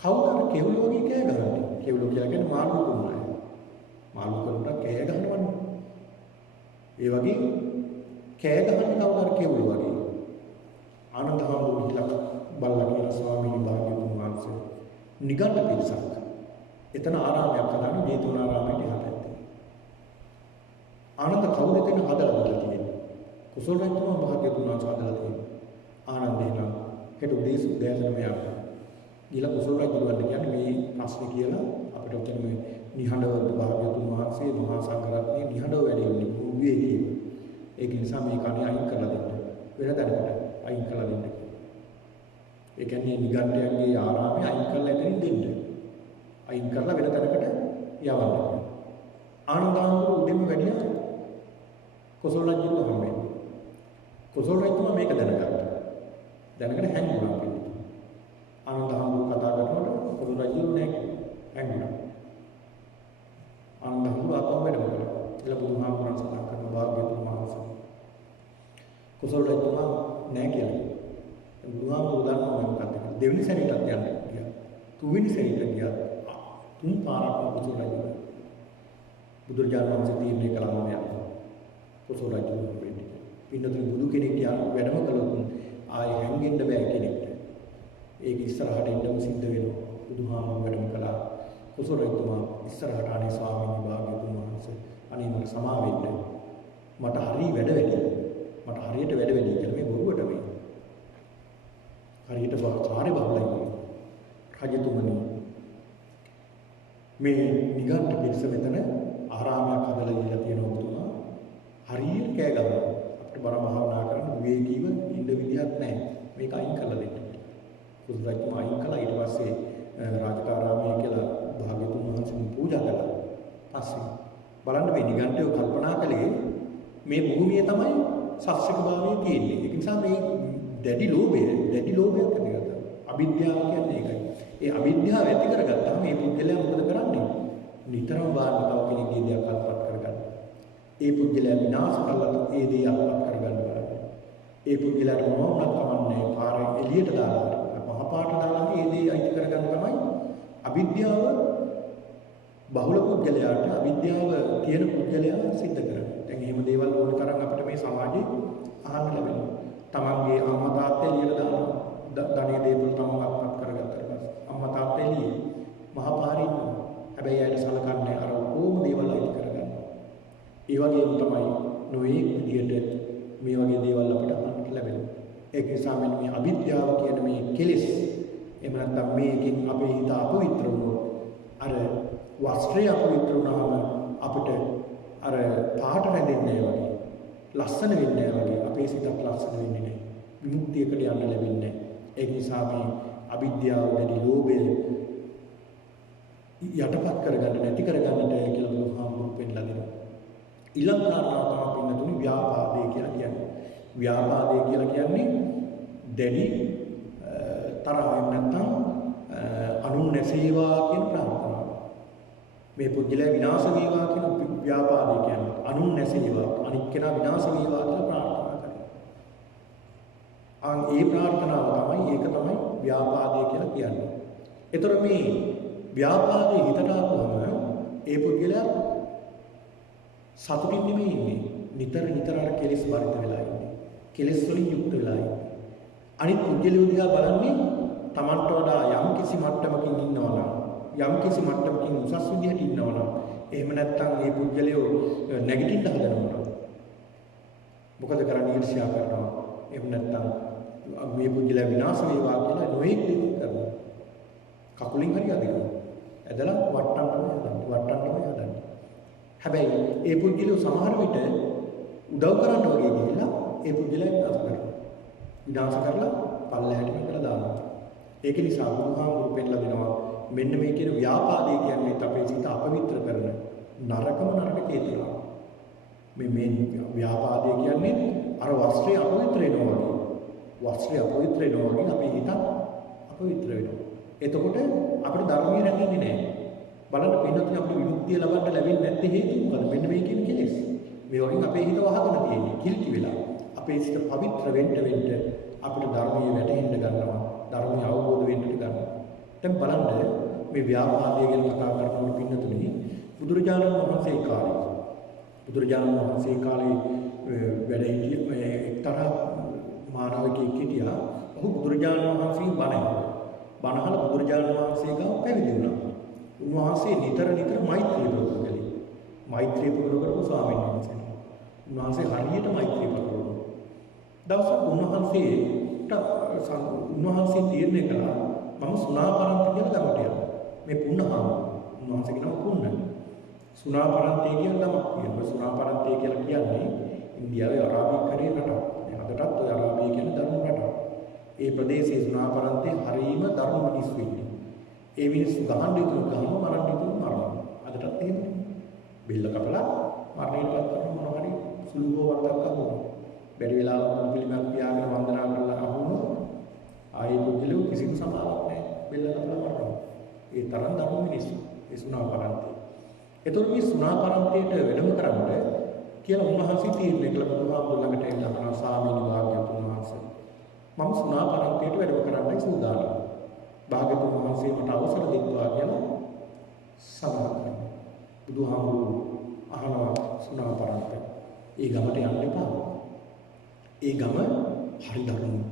කවුරුද කෙවුලෝ වගේ කෑ ගහන්නේ? කෙවුලෝ කියලා කියන්නේ මාළු කුණාය. මාළු කුණට කෑ ගහනවනේ. ඒ වගේ කෑ ගහන්නේ කවුරුද කෙවුලෝ වගේ. ආනන්ද හාමුදුරුවෝ කියලා බලලා කියන ස්වාමීන් වහන්සේ නිගණ්ඨ පිරිසක් එතන ආරාමයක් හදාගෙන ජේතවනාරාමයට යහපැත්තේ. ආනන්ද කවුද එතන හදලා දීලා තියෙන්නේ? කුසල රජතුමා භාග්‍යතුන් වහන්සේ හදලා තියෙන්නේ. ආනන්ද එනවා හෙට උදේසු දැසනම යනවා. ඊළඟ කුසල රජුන්ට කියන්නේ මේ ප්‍රශ්නේ කියලා අපිට උතන මේ නිහඬව භාග්‍යතුන් වහන්සේ මහා සංඝරත්නයේ නිහඬව වැඩ ඉන්නේ විවේකීව. ඒක නිසා මේ කණේ අයින් කරලා දෙන්න. වෙන තැනකට අයින් කරලා දෙන්න. ඒ කියන්නේ නිගණ්ඨයන්ගේ ආරාමයේ අයින් කරලා එතනින් දෙන්න. අයින් කරලා වෙන තැනකට යවන්න. ආනන්දාංගු උදෙම වැඩිය කුසල රජුට හම්බෙන්නේ. කුසල රජතුමා මේක දැනගත්තා. දැනගෙන හැංගුණා කියලා. ආනන්දාංගු කතා කරනකොට කුසල රජු නෑ හැංගුණා. ආනන්දාංගු ආතම වැඩම කළා. එළ බුදුහාමුදුරන් සඳහන් කරන භාග්‍යතුන් වහන්සේ. කුසල රජතුමා නෑ කියලා. බුදුහාමුදුරුවෝ දන්නවා මොකක්ද කියලා. දෙවෙනි සැරේටත් යන්න ගියා. තුන්වෙනි සැරේට ගියා. තුන් පාරක්ම කුසල රජු. බුදුරජාණන් වහන්සේ තීරණය කළා මම යනවා. කුසල රජු වෙන්නේ. පින්නතුන් බුදු කෙනෙක් යා වැඩම කළොත් ආයෙ හැංගෙන්න බෑ කෙනෙක්ට. ඒක ඉස්සරහට එන්නම සිද්ධ වෙනවා. බුදුහාමුදුරුවෝ වැඩම කළා. කුසල රජතුමා ඉස්සරහට අනේ ස්වාමීන් වහන්සේ අනේ මට සමා වෙන්න. මට හරි වැඩ වැඩි. මට හරියට වැඩ වැඩි කියලා මේ බොරුවට මේ. හරියට කාර්ය බහුලයි. රජතුමනි මේ නිගණ්ඨ පිරිස මෙතන ආරාමයක් හදලා දීලා තියෙනවා ඔබතුමා. හරියට කෑ ගහනවා. අපිට බර භාවනා කරන්න විවේකීව ඉන්න විදියක් නැහැ. මේක අයින් කරලා දෙන්න. කුසල රජතුමා අයින් කළා. ඊට පස්සේ රාජකාරාමයේ කියලා භාග්‍යතුන් වහන්සේ පූජා කළා. පස්සේ බලන්න මේ නිගණ්ඨය කල්පනා කළේ මේ භූමියේ තමයි සස්සික භාවයේ තියෙන්නේ. ඒ නිසා මේ දැඩි ලෝභයක් ඇති කරගත්තා. අවිද්‍යාව කියන්නේ ඒකයි. ඒ අවිද්‍යාව ඇති කරගත්තාම මේ පුද්ගලයා මොකද කරන්නේ? නිතරම බාහිර තව කෙනෙක්ගේ දේක් අත්පත් කරගන්න. ඒ පුද්ගලයා විනාශ කළා ඒ දේ අත්පත් කරගන්න බලන්න. ඒ පුද්ගලයාට මොනවත් කමන්නේ පාරේ එළියට දාලා මහපාට දාලා ඒ දේ අයිති කරගන්න තමයි අවිද්‍යාව බහුල පුද්ගලයාට අවිද්‍යාව තියෙන පුද්ගලයා සිද්ධ කරන්නේ. දැන් එහෙම දේවල් ඕන තරම් අපිට මේ සමාජයේ අහන්න ලැබෙනවා. තමන්ගේ අම්මා තාත්තා එළියට දානවා. ධනෙ දේපල තමන් අත්පත් කරගත්තා ඊපස්සේ අම්මා තාත්තා එළියේ මහපාරේ ඉන්නවා. හැබැයි අයිට සලකන්නේ අර ඕම දේවල් අයිති කරගන්නවා. ඒ වගේම තමයි නොයේ විදියට මේ වගේ දේවල් අපිට අහන්න ලැබෙනවා. ඒක නිසා මේ අවිද්‍යාව කියන මේ කෙලෙස් එහෙම නැත්නම් මේකෙන් අපේ හිත අපවිත්‍ර වුණොත් අර වස්ත්‍රය අපවිත්‍ර වුණාම අපිට අර පාට රැඳෙන්නේ නැහැ වගේ. ලස්සන වෙන්නේ නැහැ වගේ. අපේ සිතක් ලස්සන වෙන්නේ නැහැ. විමුක්තියකට යන්න ලැබෙන්නේ නැහැ. ඒ නිසා මේ අවිද්‍යාව වැඩි ලෝභය යටපත් කරගන්න නැති කරගන්නට කියලා බුදුහාමුදුරුවෝ පෙන්නලා දෙනවා. ඊළඟ කාරණාව තමයි පින්නතුනි ව්‍යාපාදේ කියලා කියන්නේ. ව්‍යාපාදේ කියලා කියන්නේ දැඩි තරහින් නැත්නම් අනුන් නැසේවා කියන ප්‍රාර්ථනාව. මේ පුද්ගලයා විනාශ වේවා කියන ව්‍යාපාදේ කියන්නේ අනුන් නැසේවා අනික් කෙනා විනාශ වේවා කියලා ප්‍රාර්ථනා කරනවා. ඒ ප්‍රාර්ථනාව තමයි ඒක තමයි ව්‍යාපාදේ කියලා කියන්නේ. ඒතර මේ ව්‍යාපාදේ හිතට ආවම ඒ පුද්ගලයා සතුටින් නෙමෙයි ඉන්නේ. නිතර අර කෙලෙස් වර්ධ වෙලා ඉන්නේ. කෙලෙස් වලින් යුක්ත වෙලා ඉන්නේ. අනිත් පුද්ගලයෝ දිහා බලන්නේ Tamanට වඩා යම් කිසි මට්ටමකින් ඉන්නවා නම් යම් කිසි මට්ටමකින් උසස් විදිහට ඉන්නවා නම් එහෙම නැත්නම් මේ පුද්ගලයෝ නැගිටින්න හදනවා. මොකද කරන්නේ ඊර්ෂ්‍යා කරනවා. එහෙම නැත්නම් මේ පුද්ගලයා විනාශ වේවා කියලා නොයෙක් දේවල් කරනවා. කකුලින් හරි අදිනවා. ඇදලා වට්ටන්නම හදන්නේ. හැබැයි ඒ පුද්ගලයෝ සමහර විට උදව් කරන්න වගේ ගිහිල්ලා ඒ පුද්ගලයා විනාශ කරලා පල්ලෙහාට නකලා දානවා. ඒක නිසා බුදුහාමුදුරු පෙන්නලා දෙනවා මෙන්න මේ කියන ව්‍යාපාදේ කියන්නේ අපේ සිත අපවිත්‍ර කරන නරක චේතනාව. මේ ව්‍යාපාදේ කියන්නේ අර වස්ත්‍රය අපවිත්‍ර වෙනවා වගේ. වස්ත්‍රය අපවිත්‍ර වෙනවා වගේ අපේ හිත අපවිත්‍ර වෙනවා. එතකොට අපිට ධර්මයේ රැඳෙන්නේ නැහැ. බලන්න පින්නතුනි අපිට විමුක්තිය ලබන්න ලැබෙන්නේ නැත්තේ හේතුව මොකද? මෙන්න මේ කියන කෙලෙස්. මේ වගේ අපේ හිත වහගෙන තියෙන්නේ. කිලිටි වෙලා. අපේ සිත පවිත්‍ර වෙන්න අපිට ධර්මයේ වැටෙන්න ගන්නවා. ධර්මය අවබෝධ වෙන්නට ගන්නවා. දැන් බලන්න මේ ව්‍යාපාදය ගැන කතා කරනකොට පින්නතුනි බුදුරජාණන් වහන්සේ කාලේ වැඩ සිටි එක්තරා මානවකෙක් හිටියා. ඔහු බුදුරජාණන් වහන්සේ බණහල බුදුරජාණන් වහන්සේ ගාව පැවිදි වුණා. උන්වහන්සේ නිතර මෛත්‍රී ප්‍රකටව කළේ. මෛත්‍රී ප්‍රකටව කරපු ස්වාමීන් වහන්සේ. උන්වහන්සේ හරියට මෛත්‍රී ප්‍රකටව. දවසක් උන්වහන්සේ තීරණය කළා මම සුණාපරන්ති කියලා ගමට යනවා. මේ පුන්නහාම උන්වහන්සේ කියනවා පුන්න. සුණාපරන්ති කියන නමක් කියනවා. සුණාපරන්ති කියලා කියන්නේ ඉන්දියාවේ අරාබික් කරේ රටක්. අදටත් ඔය අරාබිය කියන ධර්ම රටක්. ඒ ප්‍රදේශයේ සුණාපරන්ති හරීම ධර්ම මිනිස්සු ඉන්නේ. ඒ මිනිස්සු ගහන්න ඉතුරු ගහනවා මරන්න ඉතුරු මරනවා. අදටත් එහෙමනේ. බෙල්ල කපලා මරණයටපත් කරන මොනවා හරි සුළු වර්ධයක් අහුවෙනවා. බැරි වෙලාවක පිළිමයක් පියාගෙන වන්දනා කරලා අහුවොත් ආයේ පුදුලු කිසිම සමාවක් නැහැ. බෙල්ල කපලා මරනවා. ඒ තරම් ධර්ම මිනිස්සු. ඒ සුණාපරන්ති. ඒතකොට මේ සුණාපරන්තියට වැඩම කරන්න කියලා උන්වහන්සේ තීරණය කළා බුදුහාමුදුර ළඟට එන්න කරන ස්වාමීන් වහන්සේ. මම සුණාපරන්තියට වැඩම කරන්නයි සූදානම්. භාග්‍යවතුන් වහන්සේ මට අවසර දෙත්වා කියලා සඳහන් කරනවා. බුදුහාමුදුරු අහනවා සුණාපරන්ත. ඒ ගමට යන්න එපා. ඒ ගම හරි දරුණුයි.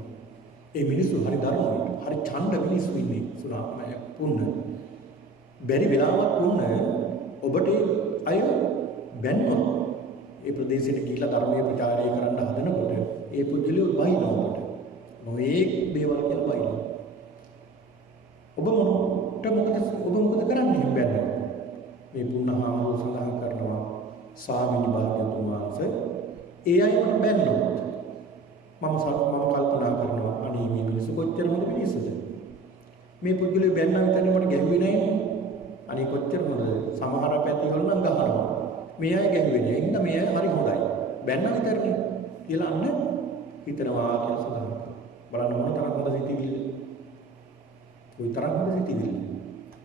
ඒ මිනිස්සු හරි දරුණුයි. හරි ඡණ්ඩ මිනිස්සු ඉන්නේ සුණාපරය පුන්න. බැරි වෙලාවක් පුන්න ඔබට අය බැන්නවා. ඒ ප්‍රදේශෙට ගිහිලා ධර්මයේ ප්‍රචාරය කරන්න හදනකොට ඒ පුද්ගලයෝ වහිනවා ඔබට. මොකේක් දේවල් කියලා වහිනවා. ඔබ මොකද කරන්නේ බැන්න? මේ පුන්නහාමුදුරු සඳහන් කරනවා ස්වාමීන් වහන්සේ ඒ අය මට බැන්නොත් මම කල්පනා කරනවා අනේ මේ මිනිස්සු කොච්චර හොඳ මිනිස්සුද? මේ පුද්ගලයෝ බැන්නා විතරනේ මට ගැහුවේ නැහැ. අනේ කොච්චර හොඳද? සමහර පැති වල නම් ගහනවා. මේ අය ගැහුවේ නැහැ. ඉන්න මේ අය හරි හොඳයි. බැන්නා විතරනේ කියලා අන්න හිතනවා කියලා සඳහන් කරනවා. බලන්න මොන තරම් හොඳ සිතිවිල්ල. ওই තරම් හොඳ සිතිවිල්ල.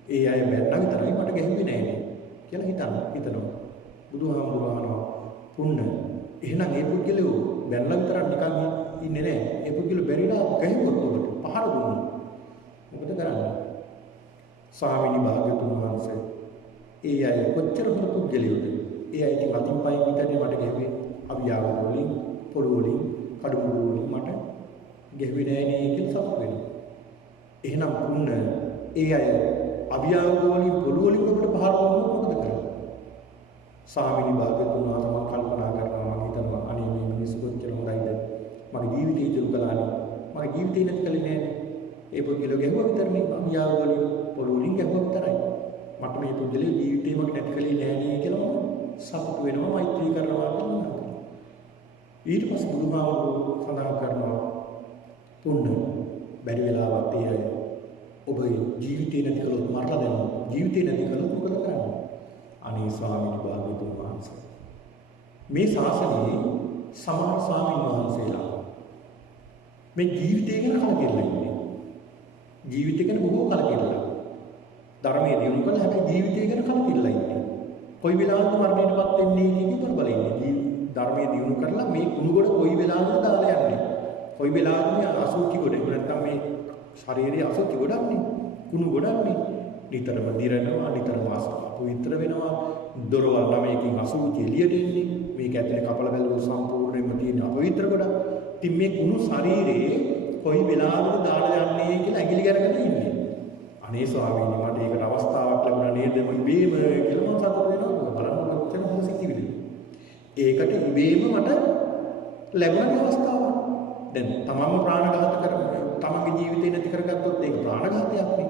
ඒ අය බැන්නා විතරයි මට ගැහුවේ නැහැ කියලා හිතනවා. බුදුහාමුදුරුවෝ අහනවා පුන්න එහෙනම් ඒ පුද්ගලයෝ බැන්නා විතරක් නිකන් ඉන්නේ නැහැ. ඒ පුද්ගලයෝ බැරිලා ගැහුවොත් ඔබට පහර දුන්නොත් මොකද කරන්නේ? ස්වාමීනි භාග්‍යතුන් වහන්සේ ඒ අය කොච්චර හොඳ පුද්ගලයෝද? ඒ අය ඉතින් අතින් පයින් විතරනේ මට ගැහුවේ. අවියාව වලින් පොළු වලින් කඩුමුළු වලින් මට ගැහුවේ නැහැ නේ කියලා සතුටු වෙනවා. එහෙනම් පුන්න ඒ අය අවියාව වලින් පොළු වලින් ඔබට පහර දුන්නොත් මොකද කරන්නේ? ස්වාමීනි භාග්‍යතුන් වහන්සේ මම කල්පනා කරනවා මම හිතනවා අනේ මේ මිනිස්සු කොච්චර හොඳයිද? මගේ ජීවිතේ ඉතුරු කළානේ. මගේ ජීවිතේ නැති කලේ නෑනේ. ඒ පුද්ගලයා ගැහුවා විතරනේ අවියාව වලින් පොළොලින් ගැහුවා විතරයි. මට මේ පුද්ගලයා ජීවිතේ මට නැති කලේ නෑ නේ කියලා මම සතුටු වෙනවා මෛත්‍රී කරනවා කියලා. ඊට පස්සේ බුදුහාමුදුරුවෝ සඳහන් කරනවා පුන්න බැරි වෙලාවක් ඒ අය ඔබ ජීවිතේ නැති කළොත් මරලා දෙනවා. ජීවිතේ නැති කළොත් මොකද කරන්නේ? අනේ ස්වාමීන් වහන්සේ මේ ශාසනයේ සමහර ස්වාමීන් වහන්සේලා මේ ජීවිතය ගැන කලකිරලා ඉන්නේ. ජීවිතය ගැන බොහෝ කලකිරලා. ධර්මයේ දියුණු කරලා හැබැයි ජීවිතය ගැන කලකිරලා ඉන්නේ. කොයි වෙලාවකද මරණයටපත් වෙන්නේ කියන එක බලලා ඉන්නේ. ධර්මයේ දියුණු කරලා මේ කුණුගොඩ කොයි වෙලාවකද දාලා යන්නේ. කොයි වෙලාවකද අසුචි ගොඩ. එහෙම නැත්නම් මේ ශරීරයේ අසුචි ගොඩක්නේ. කුණු ගොඩක්නේ. නිතරම දිරනවා, නිතරම අපවිත්‍ර වෙනවා. දොරවල් ළමයකින් අසුචි එළියට එන්නේ. මේක ඇතුලේ කපල බැලුවොත් සම්පූර්ණයෙන්ම තියෙන අපවිත්‍ර ගොඩක්. ඉතින් මේ කුණු ශරීරයේ කොයි වෙලාවකද දාලා යන්නේ කියලා ඇඟිලි ගරගෙන ඉන්නේ. අනේ ස්වාමීනි මට ඒකට අවස්ථාවක් ලැබුණා නේද මම ඉබේම කියලා මම සතුටු වෙනවා. බලන්න කොච්චර හොඳ සිතිවිලි. ඒකට ඉබේම මට ලැබුණ අවස්ථාවක්. දැන් තමන්ම ප්‍රාණඝාත කරනවා. තමන්ගේ ජීවිතේ නැති කරගත්තොත් ඒක ප්‍රාණඝාතයක් නේ.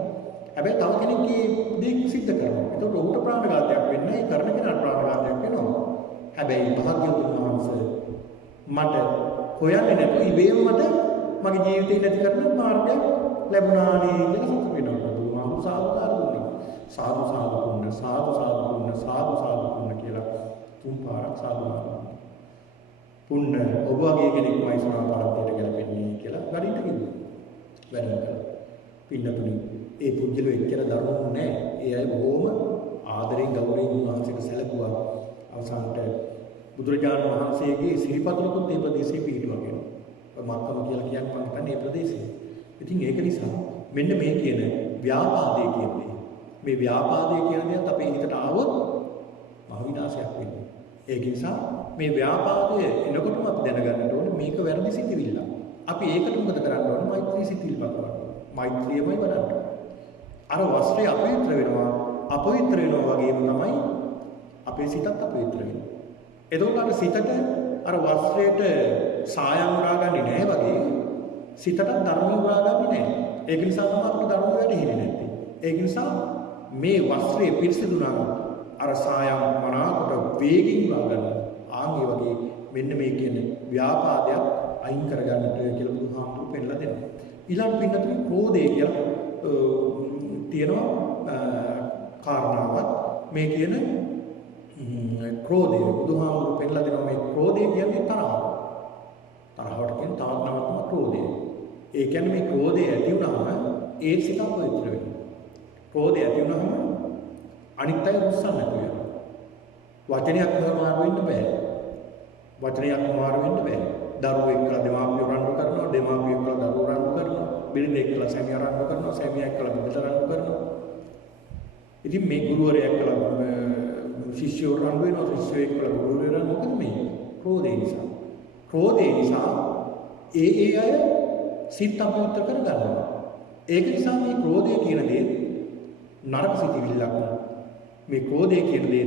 හැබැයි තව කෙනෙක්ගේ දේ සිද්ධ කරනවා. ඒකට ඔහුට ප්‍රාණඝාතයක් වෙන්නේ නැහැ. ඒ කරන කෙනාට ප්‍රාණඝාතයක් වෙනවා. හැබැයි භාග්‍යවතුන් වහන්සේ මට හොයන්නේ නැතුව ඉබේම මට මගේ ජීවිතේ නැති කරන මාර්ගයක් ලැබුණානේ කියලා සතුටු වෙනවා. බුදුහාමුදුරුවෝ සාදුකාර දුන්නේ. සාදු සාදු පුන්න සාදු සාදු පුන්න සාදු සාදු පුන්න කියලා තුන් පාරක් සාදුකාර පුන්න ඔබ වගේ කෙනෙක්මයි සමාපාරත්වයට ගැලපෙන්නේ කියලා ගරිට කිව්වා. වැඩම කළා. පින්නතුනි ඒ පුජ්‍යලෝ එච්චර දරුණු නෑ. ඒ අය බොහොම ආදරෙන් ගෞරවයෙන් උන්වහන්සේට සැලකුවා. අවසානට බුදුරජාණන් වහන්සේගේ සිරිපතුලකුත් මේ ප්‍රදේශයේ පිහිටුවා කියනවා. මක්කම කියලා කියන්නේ මම හිතන්නේ මේ ප්‍රදේශයේ. ඉතින් ඒක නිසා මෙන්න මේ කියන ව්‍යාපාදයේ කියන්නේ මේ ව්‍යාපාදයේ කියන දේත් අපේ හිතට ආවොත් මහ විනාශයක් වෙනවා. ඒක නිසා මේ ව්‍යාපාදය එනකොටම අපි දැනගන්න ඕනේ මේක වැරදි සිතිවිල්ල. අපි ඒකට මොකද කරන්න ඕනේ? මෛත්‍රී සිතිවිල්ල පතවන්න. මෛත්‍රියමයි වඩන්න. අර වස්ත්‍රය අපවිත්‍ර වෙනවා. අපවිත්‍ර වෙනවා වගේම තමයි අපේ සිතත් අපවිත්‍ර වෙනවා. එතකොට අර සිතට අර වස්ත්‍රයට සායම් උරාගන්නේ නැහැ වගේ සිතට ධර්මය උරාගන්නේ නැහැ. ඒක නිසා තමයි අපිට ධර්මය වැටහෙන්නේ නැත්තේ. ඒක නිසා මේ වස්ත්‍රය පිරිසිදු නම් අර සායම් මනාකොට වේගින් උරාගන්න. ආන් ඒ වගේ මෙන්න මේ කියන්නේ ව්‍යාපාදයක් අයින් කරගන්නට කියලා බුදුහාමුදුරුවෝ පෙන්නලා දෙනවා. ඊළඟ පින්නතුනේ ක්‍රෝධය කියලා තියෙනවා කාරණාවක්. මේ කියන ක්‍රෝධය බුදුහාමුදුරුවෝ පෙන්නලා දෙනවා මේ ක්‍රෝධය කියන්නේ තරහ. තරහවට කියන තවත් නමක් තමයි ක්‍රෝධය. ඒ කියන්නේ මේ ක්‍රෝධය ඇති වුණාම ඒ සිත අපවිත්‍ර වෙනවා. ක්‍රෝධය ඇති වුණාම අනිත් අය උස්සන්න පුළුවන්. වචනයක් මාරු වෙන්න බෑ. වචනයක් මාරු වෙන්න බෑ. දරුවෝ එක්කලා දෙමාපියෝ රණ්ඩු කරනවා, දෙමාපියෝ එක්කලා දරුවෝ රණ්ඩු කරනවා, බිරිඳ එක්කලා සැමියා රණ්ඩු කරනවා, සැමියා එක්කලා බිරිඳ රණ්ඩු කරනවා. ඉතින් මේ ගුරුවරයා එක්කලා ශිෂ්‍යයෝ රණ්ඩු වෙනවා, ශිෂ්‍යයෝ එක්කලා ගුරුවරයා රණ්ඩු මොකද මේ? ක්‍රෝධය නිසා. ක්‍රෝධය නිසා ඒ අය සිත අපවිත්‍ර කරගන්නවා. ඒක නිසා මේ ක්‍රෝධය කියන දේ නරක සිතිවිල්ලක්. මේ ක්‍රෝධය කියන දේ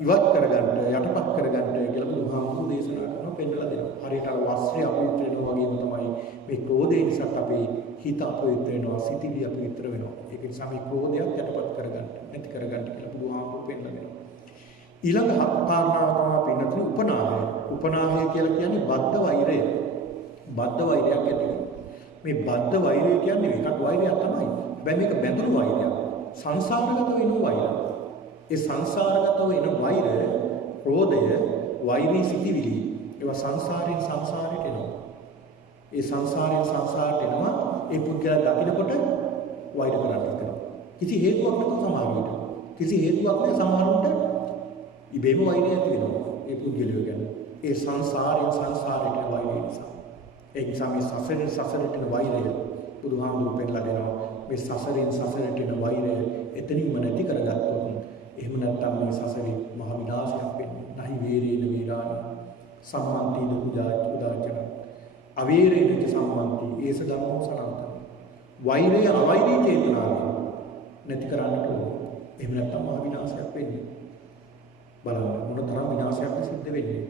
ඉවත් කරගන්න යටපත් කරගන්න කියලා බුදුහාමුදුරුවෝ දේශනා කරනවා පෙන්නලා දෙනවා. හරියට අර වස්ත්‍රය අපවිත්‍ර වෙනවා වගේම තමයි මේ ක්‍රෝධය නිසා අපේ හිත අපවිත්‍ර වෙනවා, සිතිවිලි අපවිත්‍ර වෙනවා. ඒක නිසා මේ ක්‍රෝධයත් යටපත් කරගන්න, නැති කරගන්න කියලා බුදුහාමුදුරුවෝ පෙන්නලා දෙනවා. ඊළඟ කාරණාව තමයි පින්නතුනේ උපනාහය. උපනාහය කියලා කියන්නේ බද්ධ වෛරය. බද්ධ වෛරයක් ඇති වෙනවා. මේ බද්ධ වෛරය කියන්නේ එකක් වෛරයක් තමයි. හැබැයි මේක බැඳුණු වෛරයක්. සංසාරගත වෙන වෛරයක්. ඒ සංසාරගත වෙන වෛරය, ක්‍රෝධය, වෛරී සිටිවිලි ඒවා සංසාරයෙන් සංසාරයට එනවා. ඒ සංසාරයෙන් සංසාරයට එනවා. ඒ පුද්ගලයා දකින්නකොට වෛර කරන්න හිතෙනවා. කිසි හේතුවක් නැතුව සමහරවිට. කිසි හේතුවක් නැ සමහරවිට ඉබේම වෛරය ඇති වෙනවා. ඒ පුද්ගලයා ගැන. ඒ සංසාරයෙන් සංසාරයට වෛරය නිසා. ඒ නිසා මේ සසරෙන් සසරට එන වෛරය බුදුහාමුදුරුවෝ පෙන්නලා දෙනවා. මේ සසරෙන් සසරට එන වෛරය එතනින්ම නැති කරගත්තොත් එහෙම නැත්නම් මේ සසරේ මහ විනාශයක් වෙන්නේ. නහි වේරේන වේරාණි සම්මන්ති උදාචන. අවේරේන සම්මන්ති ඒස ධම්මෝ සනන්තං. වෛරය අවෛරී චේතනාවෙන් නැති කරන්නට ඕන. එහෙම නැත්නම් මහ විනාශයක් වෙන්නේ. බලන්න මොන තරම් විනාශයක්ද සිද්ධ වෙන්නේ.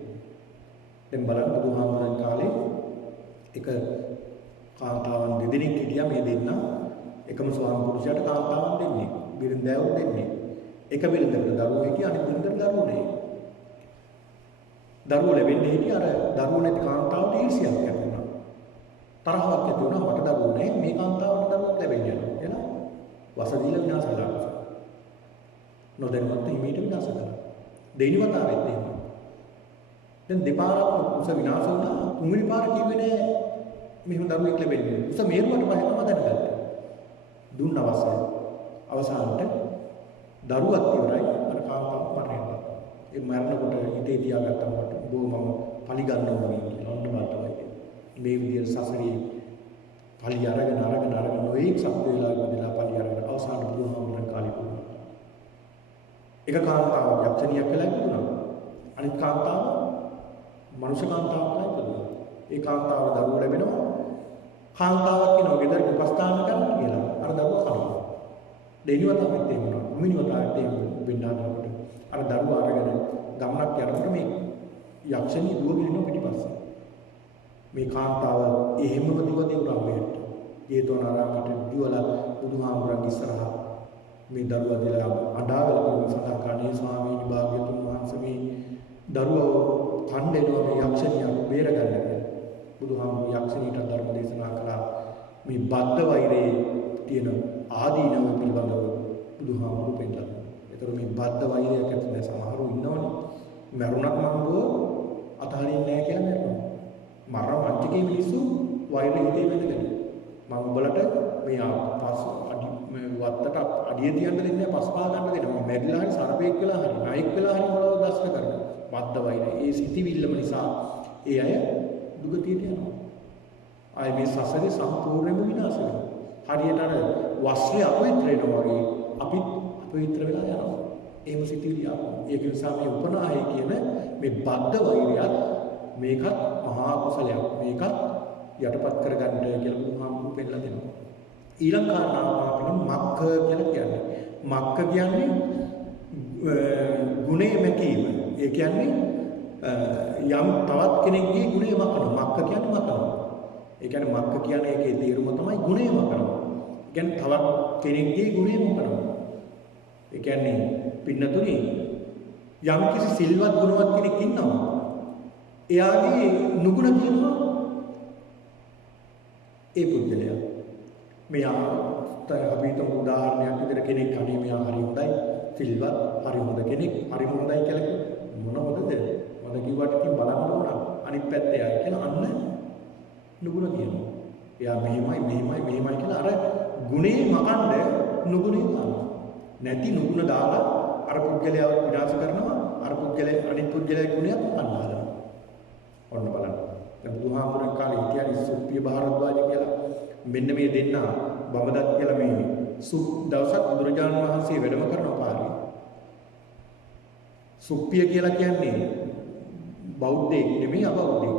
දැන් බලන්න බුදුහාමුදුරන් කාලේ එක කාන්තාවන් දෙදෙනෙක් හිටියා මේ දෙන්න එකම ස්වාමි පුරුෂයාට කාන්තාවන් දෙන්නේ. බිරිඳෑවෝ දෙන්නේ. එක බිරිඳකට දරුවෝ හිටියා අනිත් බිරිඳට දරුවෝ නැහැ. දරුවෝ ලැබෙන්නේ හිටියා අර දරුවෝ නැති කාන්තාවට ඊර්ෂ්‍යාවක් ඇති වුණා. තරහක් ඇති වුණා මට දරුවෝ නැහැ මේ කාන්තාවට දරුවෝ ලැබෙන්නේ නැහැ කියලා වසදීල විනාශ කළා. නොදැනුවත් හිමීට විනාශ කළා. දෙවෙනි වතාවෙත් එහෙම. දැන් දෙපාරක් උස විනාශ වුණා. තුන්වෙනි පාර කිව්වේ නෑ මෙහෙම දරුවෙක් ලැබෙන්නේ. උස මේරුවට පහම දැනගත්තා. දුන්න අවසානට දරුවත් ඉවරයි අර කාන්තාව මරනවා. ඒ මරනකොට හිතේ තියාගත්තා මට බොහොම පලි ගන්න ඕනේ කියලා ඔන්න මතකයි. මේ විදිහට සසරේ පලි අරගෙන නොඑක් සත්‍ය වේලා ගිහලා පලි අරගෙන අවසාන බුදුහාමුදුරන් කාලේ වුණා. එක කාන්තාවක් යක්ෂණියක් කියලා ඉපදුණා. අනිත් කාන්තාව මනුෂ්‍ය කාන්තාවක් කියලා ඉපදුණා. ඒ කාන්තාව දරුවෝ ලැබෙනවා. කාන්තාවක් කෙනා ගෙදර උපස්ථාන කරන්න කියලා අර දරුවා කනවා. දෙවෙනි වතාවෙත් එහෙම වුණා. තුන්වෙනි වතාවෙත් එහෙම වෙන්නානකොට අර දරුවා අරගෙන ගමනක් යනකොට මේ යක්ෂණිය දුවගෙන යන පිටිපස්සේ මේ කාන්තාව එහෙමම දුවදී උරා මෙහෙට ජේතවනාරාමයට දිවලා බුදුහාමුදුරන්ගේ ඉස්සරහා මේ දරුවා දිලා අඬාවල සඳහන් කරන්නේ ස්වාමීනි භාග්‍යතුන් වහන්සේ මේ දරුවෝ කණ්ඩේනවා මේ යක්ෂණිය බේරගන්න කියලා. බුදුහාමුදුරුවෝ යක්ෂණියට ධර්ම දේශනා කළා. මේ බද්ධ වෛරයේ තියෙන ආදීනව පිළිබඳව බුදුහාමුදුරුවෝ පෙන්නලා. ඒතර මේ බද්ධ වෛරයක් ඇතුළේ සමහරව ඉන්නවනේ. මරුණක් මම්බෝ අතහරින්නේ නැහැ කියලා මරුණා. මරණ වංචකේ මිනිස්සු වෛරය හිතේ වෙනගෙන. මම උඹලට මේ පස් අඩි මේ වත්තට අඩිය තියන්න දෙන්නේ නැහැ පස්පා ගන්න දෙනවා. මම මැරිලා හරි සර්පෙක් වෙලා හරි නායක වෙලා හරි මොනවද දස්න කරනවා. බද්ධ වෛරය. ඒ සිටිවිල්ලම නිසා ඒ අය දුගතියට යනවා. ආයි මේ සසරේ සම්පූර්ණයෙන්ම විනාශ වෙනවා. හරියට අර වස්ත්‍රය අපවිත්‍ර වෙනවා වගේ අපිත් අපවිත්‍ර වෙලා යනවා. එහෙම සිටිවිලි ආවා. ඒක නිසා මේ උපනාහය කියන මේ බද්ධ වෛරයත් මේකත් මහා කුසලයක්. මේකත් යටපත් කරගන්න කියලා බුදුහාමුදුරුවෝ පෙන්නලා දෙනවා. ඊළඟ කාරණාව අපිට මක්ඛ කියලා කියන්නේ. මක්ඛ කියන්නේ ගුණේ මැකීම. ඒ කියන්නේ යම් තවත් කෙනෙක්ගේ ගුණේ මකනවා. මක්ඛ කියන්නේ මකනවා. ඒ කියන්නේ මක්ඛ කියන්නේ ඒකේ තේරුම තමයි ගුණේ මකනවා. ඒ කියන්නේ තවත් කෙනෙක්ගේ ගුණේ මකනවා. ඒ කියන්නේ පින්නතුනි යම් කිසි සිල්වත් ගුණවත් කෙනෙක් ඉන්නවා. එයාගේ නුගුණ කියනවා ඒ පුද්ගලයා. මෙයා අපි හිතමු උදාහරණයක් විදිහට කෙනෙක් අනේ මෙයා හරි හොඳයි සිල්වත් හරි හොඳ කෙනෙක් හරි හොඳයි කියලා මොනවද මම කිව්වට ඉතින් බලන්න ඕන අනිත් පැත්තේ ආයි කියලා අන්න නුගුණ කියනවා. එයා මෙහෙමයි කියලා අර ගුණේ මකන්න නුගුණේ දානවා. නැති නුගුණ දාලා අර පුද්ගලයාව විනාශ කරනවා. අර පුද්ගලයා අනිත් පුද්ගලයාගේ ගුණයක් අන්හදනවා. ඔන්න බලන්න. දැන් බුදුහාමුදුරන් කාලේ හිටියා සුප්පිය භාරද්වාජ කියලා. මෙන්න මේ දෙන්න බඹදත් කියලා මේ දවසක් බුදුරජාණන් වහන්සේ වැඩම කරන පාරේ. සුප්පිය කියලා කියන්නේ බෞද්ධයෙක් නෙමෙයි අබෞද්ධයෙක්.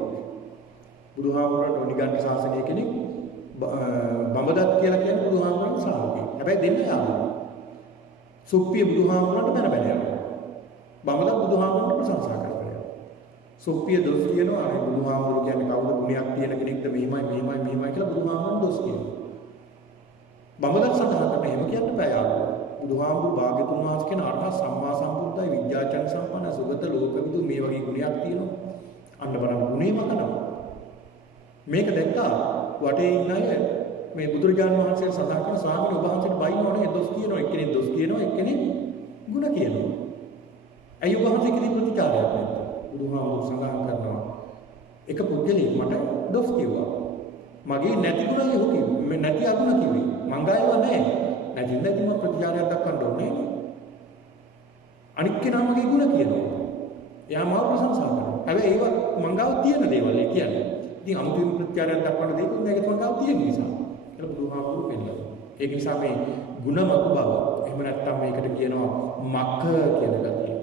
බුදුහාමුදුරන්ට නිගණ්ඨ ශාසනය කෙනෙක් බඹදත් කියලා කියන්නේ බුදුහාමුදුරන්ගේ ශ්‍රාවකයෙක්. හැබැයි දෙන්න යාළුවෝ. සුප්පිය බුදුහාමුදුරන්ට බැන යනවා. බඹදත් බුදුහාමුදුරන්ට ප්‍රශංසා කරනවා. සුප්පිය දොස් කියනවා අනේ බුදුහාමුදුරු කියන්නේ කවුද ගුණයක් තියෙන කෙනෙක්ද මෙහිමයි කියලා බුදුහාමුදුරන් දොස් කියනවා. බඹදත් සඳහන් කරන එහෙම කියන්න බෑ යාළුවෝ. බුදුහාමුදුරු භාග්‍යතුන් වහන්සේ කියන අරහත් සම්මා සම්බුද්දයි විද්‍යාචර්ය සම්පන්න සුගත ලෝකවිදු මේ වගේ ගුණයක් තියෙනවා. අන්න බලන්න ගුණේ මතනවා. මේක දැක්කා වටේ ඉන්න අය මේ බුදුරජාණන් වහන්සේ සඳහන් කරන ස්වාමීන් වහන්සේට බයිනෝනේ දොස් කියනවා එක්කෙනෙක් දොස් කියනවා එක්කෙනෙක් ගුණ කියනවා. ඇයි වහන්සේ කිසි ප්‍රතිචාරයක් නැහැ. බුදුහාමුදුරු සඳහන් කරනවා එක පුද්ගලෙක් මට දොස් කිව්වා. මගේ නැති ගුණ යෝ කිව්වේ. නැති අගුණ කිව්වේ. මං ගායව නැහැ. නැතිම ප්‍රතිචාරයක් දක්වන්න ඕනේ. අනික් කෙනා මගේ ගුණ කියනවා. එයා මාව ප්‍රශංසා කරනවා. හැබැයි ඒවා මං ගාව තියෙන දේවල් ඒ කියන්නේ. ඉතින් අමුතුවෙන් ප්‍රතිචාරයක් දක්වන්න දෙයක් නෑ ඒක මං ගාව තියෙන නිසා. කියලා බුදුහාමුදුරු පෙන්නනවා. ඒක නිසා මේ ගුණමක බව එහෙම නැත්නම් මේකට කියනවා මක්ඛ කියන ගතිය.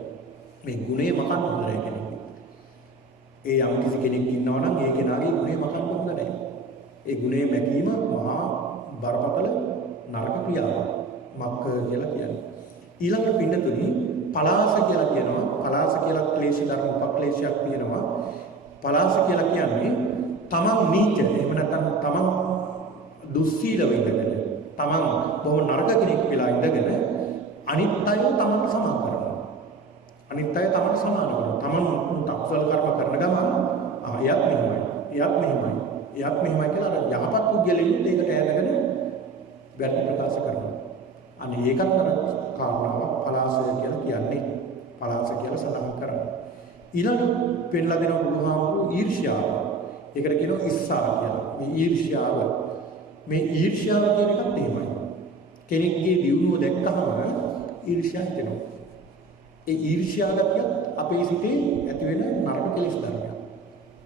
මේ ගුණේ මකන්න හොඳ නැහැ කෙනෙක්. ඒ යම් කිසි කෙනෙක් ඉන්නවා නම් ඒ කෙනාගේ ගුණේ මකන්න හොඳ නැහැ. ඒ ගුණේ මැකීම මහා බරපතල නරක ක්‍රියාවක්. මක්ඛ කියලා කියන්නේ. ඊළඟ පින්නතුනි පලාස කියලා කියනවා. පලාස කියලා ක්ලේශ ධර්ම උපක්ලේශයක් තියෙනවා. පලාස කියලා කියන්නේ තමන් නීච එහෙම නැත්නම් තමන් දුස්සීලව ඉඳගෙන තමන් බොහොම නරක කෙනෙක් වෙලා ඉඳගෙන අනිත් අයව තමන්ට සමාන කරනවා. අනිත් අය තමන්ට සමාන කරනවා. තමන් අකුසල කර්ම කරන ගමන් එයත් මෙහෙමයි. එයත් මෙහෙමයි. එයත් මෙහෙමයි කියලා අර යහපත් පුද්ගලයෙකුට ඒකට ඈඳගෙන වැරදි ප්‍රකාශ කරනවා. අනේ ඒකත් අර කාරණාවක් පලාසය කියලා කියන්නේ. පලාස කියලා සඳහන් කරනවා. ඊළඟ පෙන්ලා දෙනවා බුදුහාමුදුරුවෝ ඊර්ෂ්‍යාව. ඒකට කියනවා ඉස්සා කියලා. මේ ඊර්ෂ්‍යාව. මේ ඊර්ෂ්‍යාව කියන එකත් එහෙමයි. කෙනෙක්ගේ දියුණුව දැක්කම ඊර්ෂ්‍යාව හිතෙනවා. ඒ ඊර්ෂ්‍යාව ගතියත් අපේ සිතේ ඇති වෙන නරක කෙලෙස් ධර්මයක්.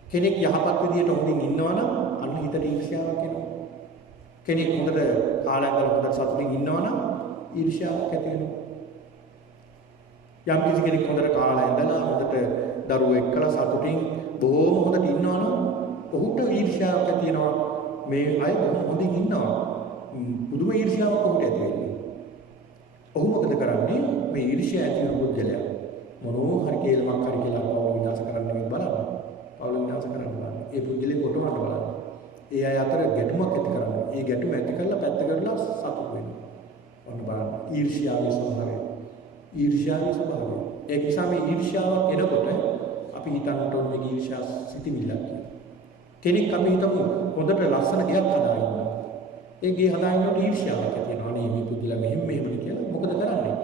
කෙනෙක් යහපත් විදියට හොඳින් ඉන්නවනම් අන්න හිතට ඊර්ෂ්‍යාවක් එනවා. කෙනෙක් හොඳට කාලයක් ගාලා හොඳට සතුටින් ඉන්නවනම් ඊර්ෂ්‍යාවක් ඇති වෙනවා. යම් කිසි කෙනෙක් හොඳට කාලයක් ඉඳලා හොඳට දරුවෝ එක්කලා සතුටින් බොහොම හොඳට ඉන්නවනම් ඔහුට ඊර්ෂ්‍යාවක් ඇති වෙනවා. මේ අය බොහොම හොඳින් ඉන්නවා. පුදුම ඊර්ෂ්‍යාවක් ඔහුට ඇති වෙනවා. ඔහු මොකද කරන්නේ? මේ ඊර්ෂ්‍යාව ඇති වෙන පුද්ගලයා මොනවා හරි කේලමක් හරි කියලා පවුල විනාශ කරන්න මේ බලන්න. පවුල විනාශ කරන්න බලන්න. ඒ පුද්ගලයා කොටවන්න බලන්න. ඒ අය අතර ගැටුමක් ඇති කරනවා. ඒ ගැටුම ඇති කරලා පැත්ත කරලා සතුට වෙනවා. ඔන්න බලන්න ඊර්ෂ්‍යාවේ ස්වභාවය. ඊර්ෂ්‍යාවේ ස්වභාවය. ඒ නිසා මේ ඊර්ෂ්‍යාවක් එනකොට අපි හිතන්න ඕනේ මේක ඊර්ෂ්‍යා සිතිවිල්ලක් කියලා. කෙනෙක් අපි හිතමු හොඳට ලස්සන ගෙයක් හදාගන්නවා. ඒ ගේ හදාගන්නකොට ඊර්ෂ්‍යාවක් ඇති වෙනවා. අනේ මේ පුදුලා මෙහෙම කියලා. මොකද කරන්නේ?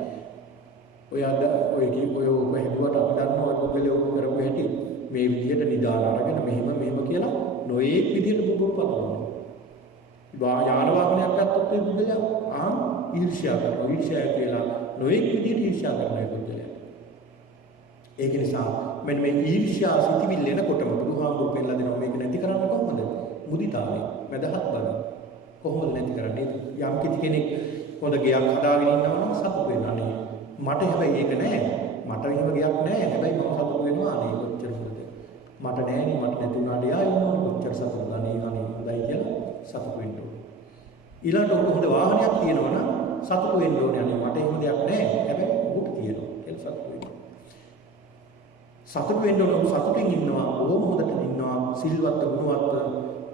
ඔය හැදුවට අපි දන්නවා ඔය පුදුලේ ඔක කරපු හැටි. මේ විදිහට නිදාන අරගෙන මෙහෙම කියලා නොයේක් විදිහට බුබුරු පතනවා. යාන වාහනයක් ගත්තොත් ඒ පුදුලයා ඊර්ෂ්‍යා කරනවා. ඊර්ෂ්‍යා කියලා නොයේක් විදිහට ඊර්ෂ්‍යා කරන ඒ පුදුලයා. ඒක නිසා මෙන්න මේ ඊර්ෂ්‍යා සිතිවිල්ල එනකොටම බුදුහාමුදුරුවෝ පෙන්නලා දෙනවා මේක නැති කරන්න කොහොමද? මුදිතාවේ මදහත් බල. කොහොමද නැති කරන්නේ? යම් කිසි කෙනෙක් හොඳ ගෙයක් හදාගෙන ඉන්නවා නම් සතුට වෙනවා නේ. මට හැබැයි ඒක නෑ. මට එහෙම ගෙයක් නෑ. හැබැයි මම සතුට වෙනවා නේ කොච්චර හොඳද. මට නෑනේ මට නැති වුණාට යා ඉන්නවනේ කොච්චර සතුටුද නේ අනේ හොඳයි කියලා සතුට වෙන්න ඕනේ. ඊළඟට හොඳ වාහනයක් තියෙනවා නම් සතුට වෙන්න ඕනේ. අනේ මට එහෙම දෙයක් නෑ. හැබැයි උට තියෙනවා. ඒක සතුට වෙන්න. සතුට වෙන්න ඕන සතුටින් ඉන්නවා බොහොම හොඳට ඉන්නවා සිල්වත් ගුණවත්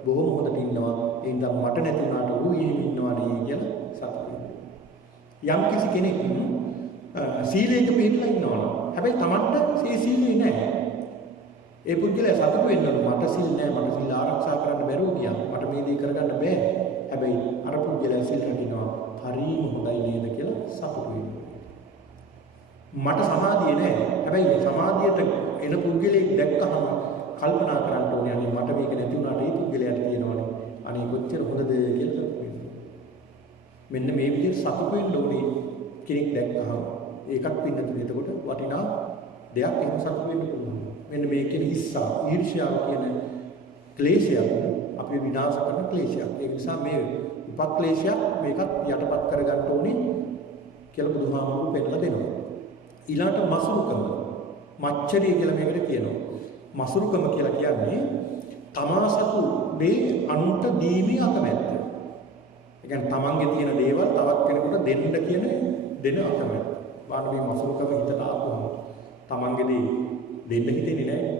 බොහොම හොඳට ඉන්නවා ඒ නිසා මට නැති වුණාට ඌ එහෙම ඉන්නවා නේ කියලා සතුට වෙන්න. යම් කිසි කෙනෙක් සීලයක පිළිපදලා ඉන්නවා හැබැයි Tamanට ඒ සීලේ නැහැ. ඒ පුද්ගලයා සතුට වෙන්න ඕන මට සිල් නැහැ මට සිල් ආරක්ෂා කරන්න බැරුව ගියා මට මේ දේ කරගන්න බෑ. හැබැයි අර පුද්ගලයා සිල් රකින්නවා හරිම හොඳයි නේද කියලා සතුට වෙන්න. මට සමාධිය නැහැ. හැබැයි සමාධියට එන පුද්ගලයෙක් දැක්කම කල්පනා කරන්න ඕනේ අනේ මට මේක නැති වුණාට ඒ පුද්ගලයාට කියනවනේ අනේ කොච්චර හොඳද කියලා මෙන්න මේ විදිහට සතුට වෙන්න ඕනේ කෙනෙක් දැක්කම ඒකත් පින්නතුනේ එතකොට වටිනා දෙයක් එහෙම සතුට වෙන්න පුළුවන්. මෙන්න මේ කියන ඉස්සා ඊර්ෂ්‍යාව කියන ක්ලේශය අපි විනාශ කරන ක්ලේශයක්. ඒ නිසා මේ උපක්ලේශයක් මේකත් යටපත් කරගන්න ඕනේ කියලා බුදුහාමුදුරුවෝ පෙන්නලා දෙනවා. ඊළඟට මසුරුකම මච්චරිය කියලා මේකට කියනවා. මසුරුකම කියලා කියන්නේ තමා සතු දේ අනුන්ට දීමේ අකමැත්ත. ඒ කියන්නේ තමන්ගේ තියෙන දේවල් තවත් කෙනෙකුට දෙන්න අකමැත්ත. වානවි මසුරුකම හිතට ආපුවම තමන්ගේ දේ දෙන්න හිතෙන්නේ නැහැ.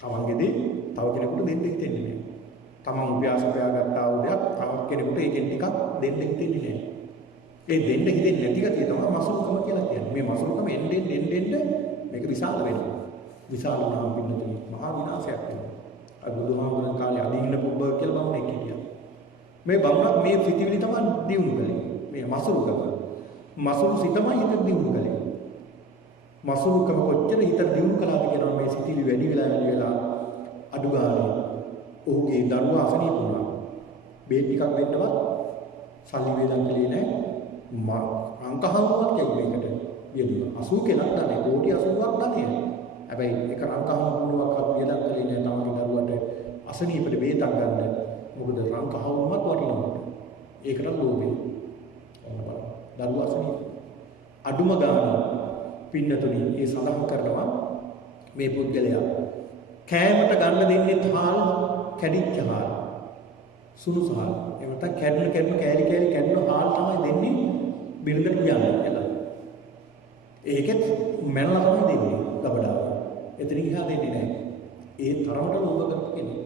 තමන්ගේ දේ තව කෙනෙකුට දෙන්න හිතෙන්නේ නැහැ. තමන් උපයාස උපයාගත්තා වූ දෙයක් තවත් කෙනෙකුට ඒකෙන් ටිකක් දෙන්න හිතෙන්නේ නැහැ. ඒ දෙන්න හිතෙන්නේ නැති ගතිය තමයි මසුරුකම කියලා කියන්නේ. මේ මසුරුකම එන්න මේක විශාල වෙනවා. විශාල වුණාම පින්නතුනි මහා විනාශයක් වෙනවා. අර බුදුහාමුදුරන් කාලේ අදින්න පුබ්බ කියලා බමුණෙක් හිටියා. මේ බමුණක් මේ සිතිවිලි තමයි දියුණු කළේ. මේ මසුරුකම. මසුරු සිතමයි හිත දියුණු කළේ. මසුරුකම කොච්චර හිත දියුණු කළාද කියනවා මේ සිතිවිලි වැඩි වෙලා අඩු ගානේ ඔහුගේ දරුවා අසනීප වුණා. බේත් ටිකක් දෙන්නවත් සල්ලි වේදන් කලේ නැහැ. අංකහමුවක් කියන්නේකට යෙදුණා. 80 කෙනෙක් දන්නේ කෝටි 80ක් දන්නේ. හැබැයි ඒක අංකහමුවක් වේදන් කලේ නැහැ තමන්ගේ දරුවට අසනීපෙට බේතක් ගන්න. මොකද අංකහමුවක් වටිනවා. ඒකට ලෝභය. ඔන්න බලන්න. දරුවා අසනීප. අඩුම ගාන පින්නතුනි ඒ සඳහන් කරනවා මේ පුද්ගලයා කෑමට ගන්න දෙන්නේ හාල් කැඩිච්ච හාල්. සුළු හාල්. එහෙම නැත්නම් කැඩෙන කෑලි කැඩෙන හාල් තමයි දෙන්නේ බිරිඳට උයන්නේ කියලා. ඒකෙත් මැනලා තමයි දෙන්නේ ගබඩාව. එතනින් එහා දෙන්නේ නැහැ. ඒ තරමට ලෝභ කරපු කෙනෙක්.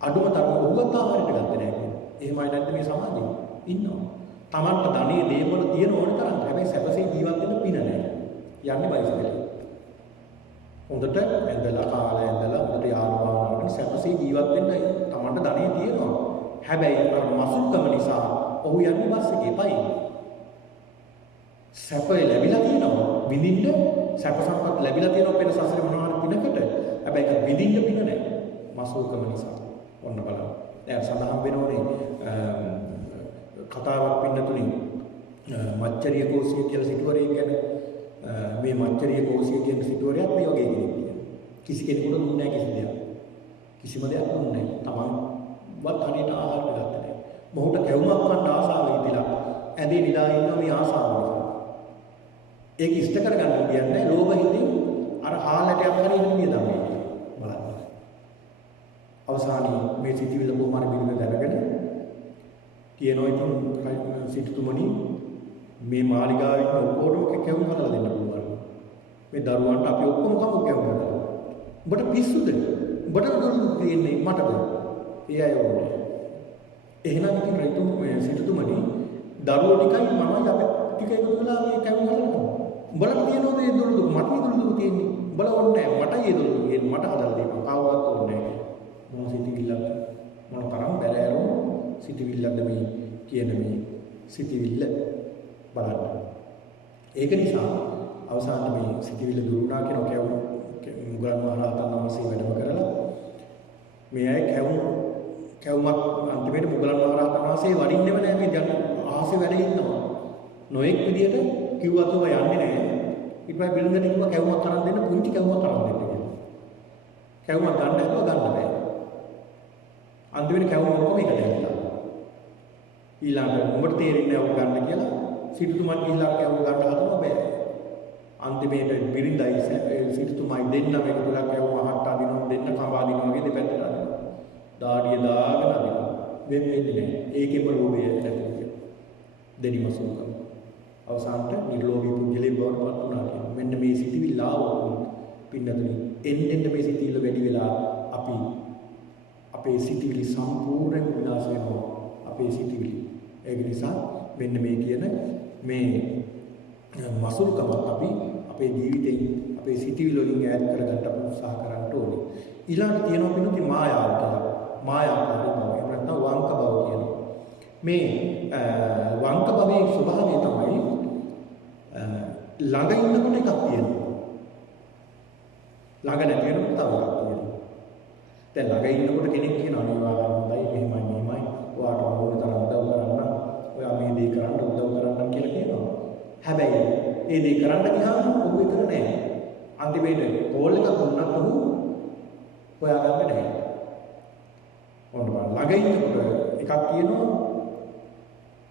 අඩුම තරම උගත ආහාරයට ගත්තේ නැහැ. එහෙමයි නැත්නම් මේ සමාජයේ ඉන්නවා. Tamanට ධනෙ දේපල තියෙන ඕන තරම්. හැබැයි සැපසේ ජීවත් වෙන්න පින නැහැ. යන්නේ බයිසිකලේ. හොඳට ඇඳලා කාලා ඇඳලා හොඳට යාළුවාගෙන සැපසේ ජීවත් වෙන්න Tamanට ධනෙ තියෙනවා. හැබැයි අර මසුල්කම නිසා ඔහු යන්නේ බස් එකේ පයින්. සැපය ලැබිලා තියෙනවා. විඳින්න සැප සම්පත් ලැබිලා තියෙනවා වෙන සසරේ මොනවා හරි පිනකට. හැබැයි ඒක විඳින්න පින නැහැ. මසුල්කම නිසා. ඔන්න බලන්න. දැන් සඳහන් වෙනෝනේ කතාවක් පින්නතුනේ මච්චරිය කෝසිය කියලා සිටුවරේ කියන්නේ මේ මච්චරිය කෝසිය කියන සිටුවරයක් මේ වගේ කෙනෙක් කියනවා. කිසි කෙනෙකුට දුන්නේ නැහැ කිසි දෙයක්. කිසිම දෙයක් දුන්නේ නැහැ. තමන්වත් හරියට ආහාර ගත්තේ නැහැ. මොහුට කැවුමක් ගන්න ආසාව ඉඳලා ඇඳේ නිදා ඉන්න මේ ආසාව නිසා. ඒක ඉෂ්ට කරගන්න කියන්නේ ලෝභ හිතින් අර හාලටයක් හරි ඉන්නේ තමයි බලන්න. අවසානයේ මේ සිටිවිල කොහොම හරි බිරිඳ දැනගෙන කියනවා ඉතින් සිටුතුමනි මේ මාලිගාවේ ඉන්න ඔක්කොටම කැවුම් හදලා දෙන්න පුළුවන්. මේ දරුවන්ට අපි ඔක්කොම කමු කැවුම් හදලා. උඹට පිස්සුද? උඹට දුන්නු තියෙන්නේ මටද? ඒ අය ඕනේ. එහෙනම් ඉතින් රයිතුම් මේ සිටුතුමනි දරුවෝ ටිකයි මමයි අපි ටික එකතු වෙලා මේ කැවුම් හදලා. උඹලට තියෙනවද ඒ දුරු මට දුරු තියෙන්නේ. උඹලා ඕනේ නැහැ. මට ඒ දුරු තියෙන්නේ මට හදලා දෙන්න. කවවත් ඕනේ නැහැ. මොන සිටිවිල්ලක් මොන තරම් බැලෑරුම් සිටිවිල්ලක්ද මේ කියන මේ සිටිවිල්ල බලන්න. ඒක නිසා අවසානයේ මේ සිටිවිල්ල දුරුණා කියන කැවුම් මුගලන් මහරහතන් වහන්සේ වැඩම කරලා මේ අය කැවුමක් අන්තිමේට මුගලන් මහරහතන් වහන්සේ වඩින්නේම නැහැ මේ ජන ආහසේ වැඩ ඉන්නවා. නොඑක් විදියට කිව්වත් ඔබ යන්නේ නැහැ. ඊට පස්සේ බිරිඳට කිව්වා කැවුමක් කරන් දෙන්න පුංචි කැවුමක් කරන් දෙන්න කියලා. කැවුමක් ගන්න හැදුවා ගන්න බෑ. අන්තිමේට කැවුම ඔක්කොම එකට ඇවිල්ලා. ඊළඟට උඹට තේරෙන්නේ නැහැ ඔබ ගන්න කියලා සිටුතුමන් ගිහිල්ලා කැවුම ගන්න හදනවා බෑ. අන්තිමේට බිරිඳයි සිටුතුමයි දෙන්නම එකතුලා කැවුම අහට්ට අදිනවා දෙන්න කඹ අදිනවා වගේ දෙපැත්තට අදිනවා. දාඩිය දාගෙන අදිනවා. වෙන්නේ නැහැ. ඒකෙම ලෝභය ඇති දෙනිමසුකම්. අවසානට නිර්ලෝභී පුද්ගලෙක් බවට පත් වුණා කියනවා. මෙන්න මේ සිටිවිල්ල ආවොත් පින්නතුනි එන්න මේ සිටිවිල්ල වැඩි වෙලා අපි අපේ සිටිවිලි සම්පූර්ණයෙන් විනාශ වෙනවා. අපේ සිටිවිලි. ඒක නිසා මෙන්න මේ කියන මේ මසුරුකම අපි අපේ ජීවිතේ අපේ සිටිවිලි වලින් ඈත් කරගන්න අපි උත්සාහ කරන්න ඕනේ. ඊළඟට තියෙනවා පිටුති මායාව කියලා. මායාකාරී බව. එහෙම නැත්නම් වංක බව කියනවා. මේ වංක භවයේ ස්වභාවය තමයි ළඟ ඉන්නකොට එකක් තියෙනවා. ළඟ නැති වෙනකොට තව එකක් තියෙනවා. දැන් ළඟ ඉන්නකොට කෙනෙක් කියනවා අනිවාර්යයෙන් හොඳයි මෙහෙමයි ඔයාට ඕන තරම් උදව් කරන්න ඔයා මේ දේ කරන්න උදව් කරන්න කියලා කියනවා. හැබැයි ඒ දේ කරන්න ගියාම ඔහු විතර නෑ. අන්තිමේට කෝල් එකක් දුන්නත් ඔහු හොයාගන්න නැහැ. ඔන්න බලන්න ළඟ ඉන්නකොට එකක් කියනවා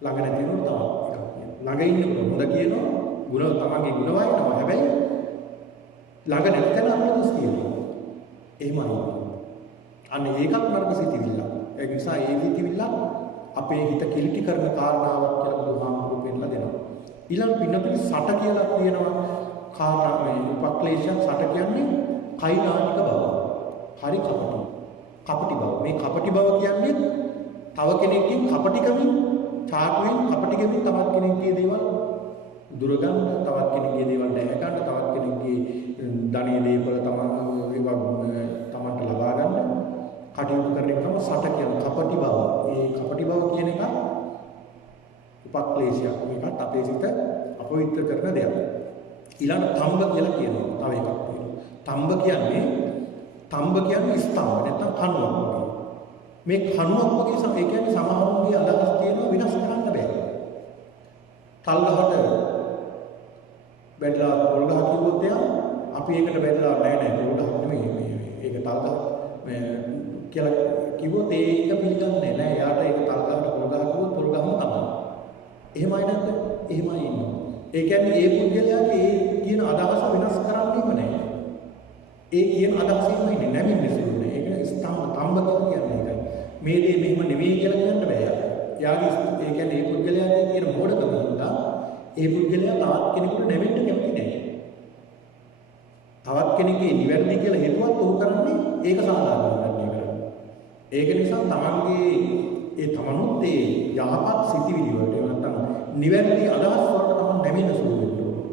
ළඟ නැති වෙනකොට තව එකක් කියනවා. ළඟ ඉන්නකොට හොඳ කියනවා ගුණ තමන්ගේ ගුණ වයනවා. හැබැයි ළඟ නැති තැන අපිට දුස් කියනවා. එහෙමයි. අන්න ඒකක් නරක සිතිවිල්ල. ඒ නිසා ඒ සිතිවිල්ල අපේ හිත කිලිටි කරන කාරණාවක් කියලා බුදුහාමුදුරුවෝ පෙන්නලා දෙනවා. ඊළඟ පින්නපිට සට කියලා කියනවා කාරණා මේ උපක්ලේශයක් සට කියන්නේ කයිනානික බව. හරි කපටි බව. මේ කපටි බව කියන්නේ තව කෙනෙක්ගෙන් කපටිකමින් චාටුවෙන් කපටිකමින් තවත් කෙනෙක්ගේ දේවල් දුරගන්න, තවත් කෙනෙක්ගේ දේවල් නැහැ ගන්න, තවත් කෙනෙක්ගේ ධනෙ දේපල තමන්ට ලබා ගන්න කටයුතු කරන එක තමයි සට කියන කපටි බව. මේ කපටි බව කියන එක උපක්ලේශයක්. මේකත් අපේ සිත අපවිත්‍ර කරන දෙයක්. ඊළඟ තම්බ කියලා කියනවා. තව එකක් තියෙනවා. තම්බ කියන්නේ ස්තම්භ නැත්නම් කණුවක් වගේ. මේ කණුවක් වගේ ඒ කියන්නේ සමහරුන්ගේ අදහස් තියෙනවා විනාශ කරන්න බෑ. තල්ගහට බැලලා පොල් ගහ කිව්වොත් එයා අපි ඒකට බැලලා නෑ පොල් ගහ නෙමෙයි ඒක තල්ගහ කියලා කිව්වොත් ඒක පිළිගන්නේ නෑ. එයාට ඒක තල්ගහට පොල් ගහ කිව්වොත් පොල් ගහම තමයි. එහෙමයි නැද්ද? එහෙමයි ඉන්නවා. ඒ කියන්නේ ඒ පුද්ගලයාගේ ඒ කියන අදහස වෙනස් කරන්නේම නෑ. ඒ කියන අදහසින්ම ඉන්නේ නැමින්නේ සිදුනේ. ඒක තම්බ කියන්නේ ඒකයි. මේ දේ මෙහෙම නෙවෙයි කියලා කියන්න බෑ. යාගේ ඒ කියන්නේ ඒ පුද්ගලයාගේ කියන මොඩකම හින්දා ඒ පුද්ගලයා තවත් කෙනෙකුට නැවෙන්න කැමති නැහැ. තවත් කෙනෙක්ගේ නිවැරදි කියලා හිතුවත් ඔහු කරන්නේ ඒක සාධාරණ කරන්නේ. ඒක නිසා තමන්ගේ ඒ තමනුත් ඒ යහපත් සිතිවිලි වලට නැත්නම් නිවැරදි අදහස් වලට තමන් නැමෙන්න සුළු වෙන්න ඕනේ.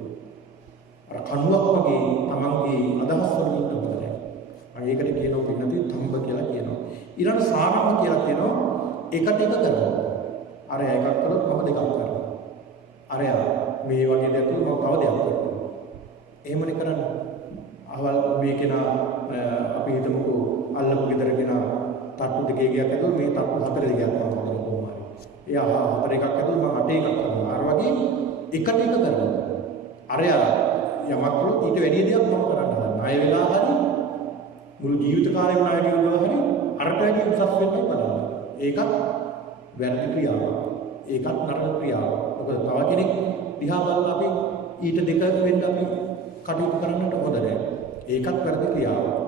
අර කණුවක් වගේ තමන්ගේ අදහස් වලින් ඉන්න බෑ. අර ඒකට කියනවා පින්නදී තම්බ කියලා කියනවා. ඊළඟ සාරම්භ කියලා කියනවා එකට එක කරනවා. අර එකක් කරොත් මම දෙකක් කරනවා. අරයා මේ වගේ දෙයක් කරොත් මම තව දෙයක් කරනවා. එහෙමනේ කරන්නේ. අවල් මේ කෙනා අපි හිතමුකෝ අල්ලපු ගෙදර කෙනා තට්ටු දෙකේ ගියක් ඇතුළු මේ තට්ටු හතර දෙකක් කරනවා කොහොමද? එයා හතර එකක් ඇතුළු මම අට එකක් කරනවා. අර වගේ එකට එක කරනවා. අරයා යමක් කළොත් ඊට වැඩි දෙයක් මම කරන්න හදනවා. ණය වෙලා හරි මුළු ජීවිත කාලෙම ණය ගෙවුවා හරි අරට වැඩි උසස් වෙන්නයි බලන්න. ඒකත් වැරදි ක්‍රියාවක්. ඒකත් නරක ක්‍රියාවක්. මොකද තව කෙනෙක් දිහා බලලා අපි ඊට දෙක වෙන්න අපි කටයුතු කරන්නට හොඳ නැහැ. ඒකත් වැරදි ක්‍රියාවක්.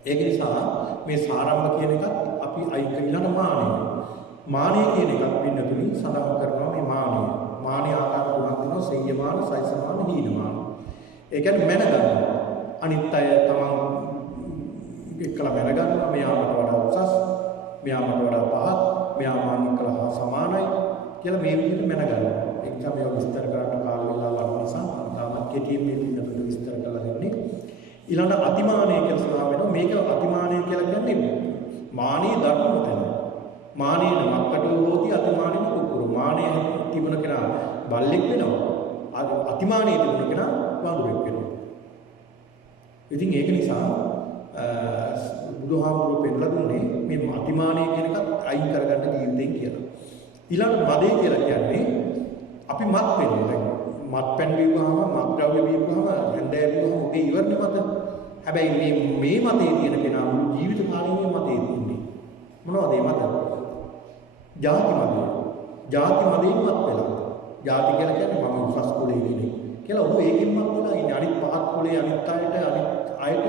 ඒක නිසා මේ සාරම්භ කියන එකත් අපි අයින් කරලා මානය. මානය කියන එකත් පින්නතුනි සඳහන් කරනවා මේ මානය. මානය ආකාර තුනක් දෙනවා සෙය්‍යමාන, සයිසමාන, හීනමාන. ඒ කියන්නේ මැන ගන්නවා. අනිත් අය තමන් එක්කලා මැන ගන්නවා. මෙයා මට වඩා උසස්, මෙයා මට වඩා පහත්, මෙයා මාන් එක්කලා හා සමානයි කියලා මේ විදිහට මැන ගන්නවා. ඒක තමයි විස්තර කරන්න කාල වේලාවක් නිසා තාමත් කෙටියෙන් මේ පින්නතුනි විස්තර කරලා දෙන්නේ. ඊළඟ අතිමානය කියලා සඳහන් වෙනවා. මේක අතිමානය කියලා කියන්නේ මානීය ධර්ම තමයි. මානීය නමකට හෝති අතිමානීය කුකුරු. මානීය තිබුණ කෙනා බල්ලෙක් වෙනවා. අතිමානීය තිබුණ කෙනා වඳුරෙක් වෙනවා. ඉතින් ඒක නිසා බුදුහාමුදුරුවෝ පෙන්නලා දුන්නේ මේ අතිමානීය කියන එකත් අයින් කරගන්න ජීවිතෙන් කියලා. ඊළඟ මදේ කියලා කියන්නේ අපි මත් වෙන්නේ. මත්පැන් බීවහම මත්ද්‍රව්‍ය බීවහම හැන්දෑ බීවහම ඔබේ ඉවරනේ මත. හැබැයි මේ මතේ තියෙන කෙනා මුළු ජීවිත කාලෙම මතේ ඉන්නේ. මොනවද මේ මත? ජාති මතය. ජාති මතයෙන්මත් වෙලා. ජාති කියලා කියන්නේ මම උසස් කුලේ ඉන්නේ කියලා ඔහු ඒකෙන්මත් වෙලා ඉන්නේ. අනිත් පහත් කුලේ අනිත් අයට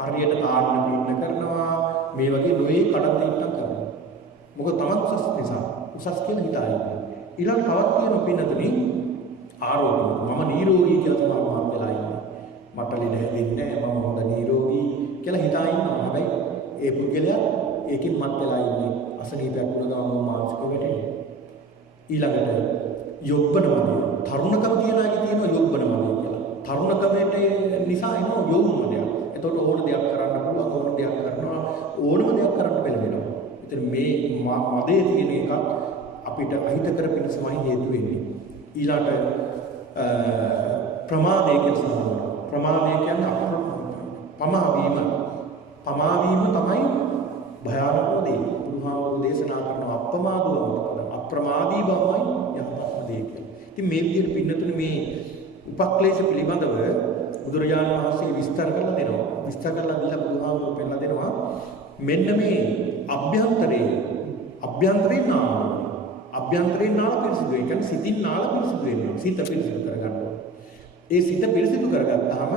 හරියට තාන්න පින්න කරනවා. මේ වගේ නොයේ කඩත් කරනවා. මොකද තමන් උසස් නිසා. උසස් කියන හිතයි. ඊළඟ තවත් තියෙන පින්නතුනි ආරෝග්‍ය. මම නිරෝගී කියලා තමයි මම වෙලා ඉන්නේ. මට ලෙඩ හැදෙන්නේ නැහැ. මම හොඳ නිරෝගී කියලා හිතා ඉන්නවා. හැබැයි ඒ පුද්ගලයා ඒකෙන් මත් වෙලා ඉන්නේ. අසනීපයක් වුණ ගමන් මානසික වැටෙනවා. ඊළඟට යොබ්බන මදය. තරුණකම කියන එකේ තියෙනවා යොබ්බන මදය කියලා. තරුණකමට නිසා එනවා යොවුන් මදයක්. එතකොට ඕන දෙයක් කරන්න පුළුවන්, ඕන දෙයක් කරනවා, ඕනම දෙයක් කරන්න පෙළඹෙනවා. ඉතින් මේ මදේ තියෙන එක අපිට අහිත කර පිණිසමයි හේතු වෙන්නේ. ඊළඟට ප්‍රමාදය කියලා ප්‍රමාදය කියන්නේ පමාවීම. පමාවීම තමයි භයානකම දේ. බුදුහාමුදුරුවෝ දේශනා කරන අප්‍රමාදව අප්‍රමාදී බවයි යහපත්ම දේ කියලා. ඉතින් මේ විදිහට පින්නතුනේ මේ උපක්ලේශ පිළිබඳව බුදුරජාණන් වහන්සේ විස්තර කරලා දෙනවා. විස්තර කරලා දීලා බුදුහාමුදුරුවෝ පෙන්නලා දෙනවා මෙන්න මේ අභ්‍යන්තරේ නාම. අභ්‍යන්තරේ නාම පිරිසිදු. ඒ කියන්නේ සිතින් නාම පිරිසිදු වෙනවා. සිත පිරිසිදු කරගන්න. ඒ සිත පිරිසිදු කරගත්තාම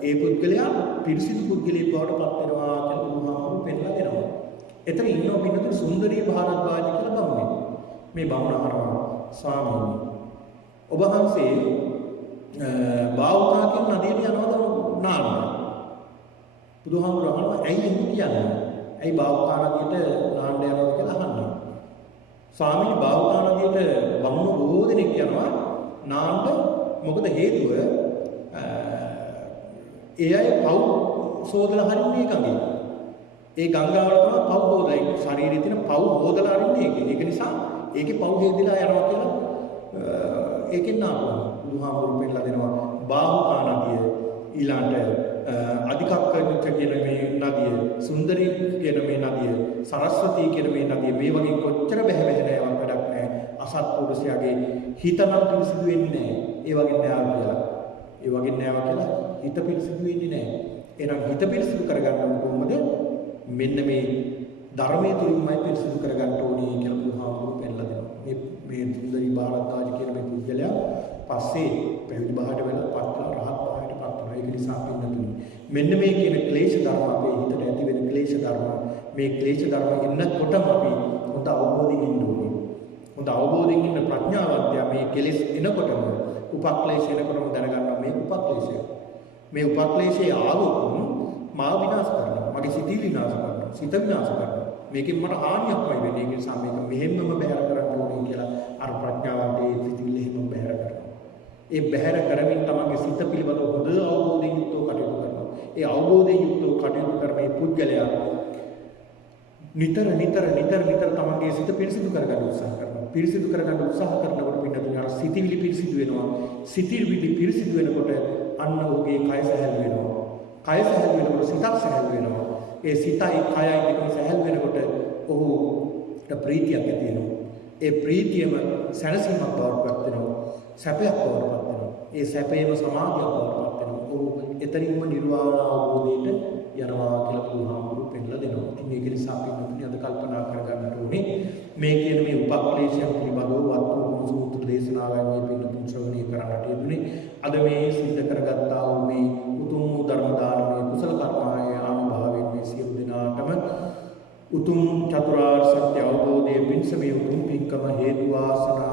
ඒ පුද්ගලයා පිරිසිදු පුද්ගලයෙක් බවට පත් වෙනවා කියලා බුදුහාමුදුරුවෝ පෙන්නලා දෙනවා. එතන ඉන්නව පින්නතුනේ සුන්දරී භාරද්වාජ කියලා බමුණෙක්. මේ බමුණ අහනවා ස්වාමීනි ඔබ වහන්සේ බාවුකා කියන නදියට යනවද නාන්න? බුදුහාමුදුරුවෝ අහනවා ඇයි එහෙම කියන්නේ? ඇයි බාවුකා නදියට නාන්න යනවද කියලා අහනවා. ස්වාමීනි බාවුකා නදියට බමුණු බොහෝ දෙනෙක් යනවා නාන්න. මොකද හේතුව ඒ අය පව් සෝදලා හරින්නේ ගඟේ. ඒ ගංගාවල තමයි පව් හොදලා ශරීරයේ තියෙන පව් හොදලා හරින්නේ ඒකේ. ඒක නිසා ඒකේ පව් හේදිලා යනවා කියලා ඒකෙන් නාපුවා. බුදුහාමුදුරුවෝ පෙන්නලා දෙනවා බාහුකා නදිය ඊළඟට අධිකක්කච්ඡ කියන මේ නදිය, සුන්දරී කියන මේ නදිය, සරස්වතී කියන මේ නදිය මේ වගේ කොච්චර බැහැ නෑවක් වැඩක් නෑ. අසත්පුරුෂයාගේ හිතනම් පිරිසිදු වෙන්නේ නෑ. ඒ වගේ නෑව කියලා. ඒ වගේ නෑව කියලා හිත පිරිසිදු වෙන්නේ නෑ. එහෙනම් හිත පිරිසිදු කරගන්න කොහොමද? මෙන්න මේ ධර්මයේ තුලින්මයි පිරිසිදු කරගන්න ඕනේ කියලා බුදුහාමුදුරුවෝ පෙන්නලා දෙනවා. මේ සුන්දරී භාරද්වාජ කියන මේ පුද්ගලයා පස්සේ පැවිදි භාවයට වෙලා පත්ලා රහත් භාවයට පත් වෙනවා. ඒක නිසා පින්නතුනි මෙන්න මේ කියන ක්ලේශ ධර්ම අපේ හිතට ඇති වෙන ක්ලේශ ධර්ම මේ ක්ලේශ ධර්ම එන්නකොටම අපි හොඳ අවබෝධයෙන් ඉන්න ඕනේ. හොඳ අවබෝධයෙන් ඉන්න ප්‍රඥාවන්තයා මේ කෙලෙස් එනකොටම උපක්ලේශ එනකොටම දැනගන්නවා මේ උපක්ලේශය. මේ උපක්ලේශයේ ආවොත් මාව විනාශ කරනවා. මගේ සිත විනාශ කරනවා. සිත විනාශ කරනවා. මේකෙන් මට හානියක්මයි වෙන්නේ. ඒ නිසා මේක මෙහෙම්මම බැහැර කරන්න ඕනේ කියලා අර ප්‍රඥාවන්තයේ සිතිවිල්ල එහෙම බැහැර කරනවා. ඒ බැහැර කරමින් තමන්ගේ සිත පිළිබඳව හොඳ අවබෝධයෙන් යුක්තව කටයුතු කරනවා. ඒ අවබෝධයෙන් යුක්තව කටයුතු කරන මේ පුද්ගලයා නිතර තමන්ගේ සිත පිරිසිදු කරගන්න උත්සාහ කරනවා. පිරිසිදු කරගන්න උත්සාහ කරනකොට පින්නතුනේ අර සිතිවිලි පිරිසිදු වෙනවා. සිතිවිලි පිරිසිදු වෙනකොට අන්න ඔහුගේ කය සැහැල් වෙනවා. කය සැහැල් වෙනකොට සිතක් සැහැල් වෙනවා. ඒ සිතයි කයයි දෙකම සැහැල් වෙනකොට ඔහුට ප්‍රීතියක් ඇති වෙනවා. ඒ ප්‍රීතියම සැනසීමක් බවට පත් වෙනවා. සැපයක් බවට පත් වෙනවා. ඒ සැපේම සමාධියක් බවට පත් වෙනවා. ඔහු එතනින්ම නිර්වාණ අවබෝධයට යනවා කියලා බුදුහාමුදුරු පෙන්නලා දෙනවා. ඉතින් මේක නිසා අපි මුලින් අද කල්පනා කරගන්නට ඕනේ මේ කියන මේ උපක්ලේශයන් පිළිබඳව වත්තු සූත්‍ර දේශනාවෙන් මේ පිළිතුරු ශ්‍රවණය කරන්නට යෙදුනේ. අද මේ සිද්ධ කරගත්තා වූ මේ උතුම් ධර්ම දානමය කුසල කර්මාය ආනුභාවයෙන් මේ සියලු දෙනාටම උතුම් චතුරාර්ය සත්‍ය අවබෝධයේ පිණිස මේ උතුම් පින්කම හේතු වාසනා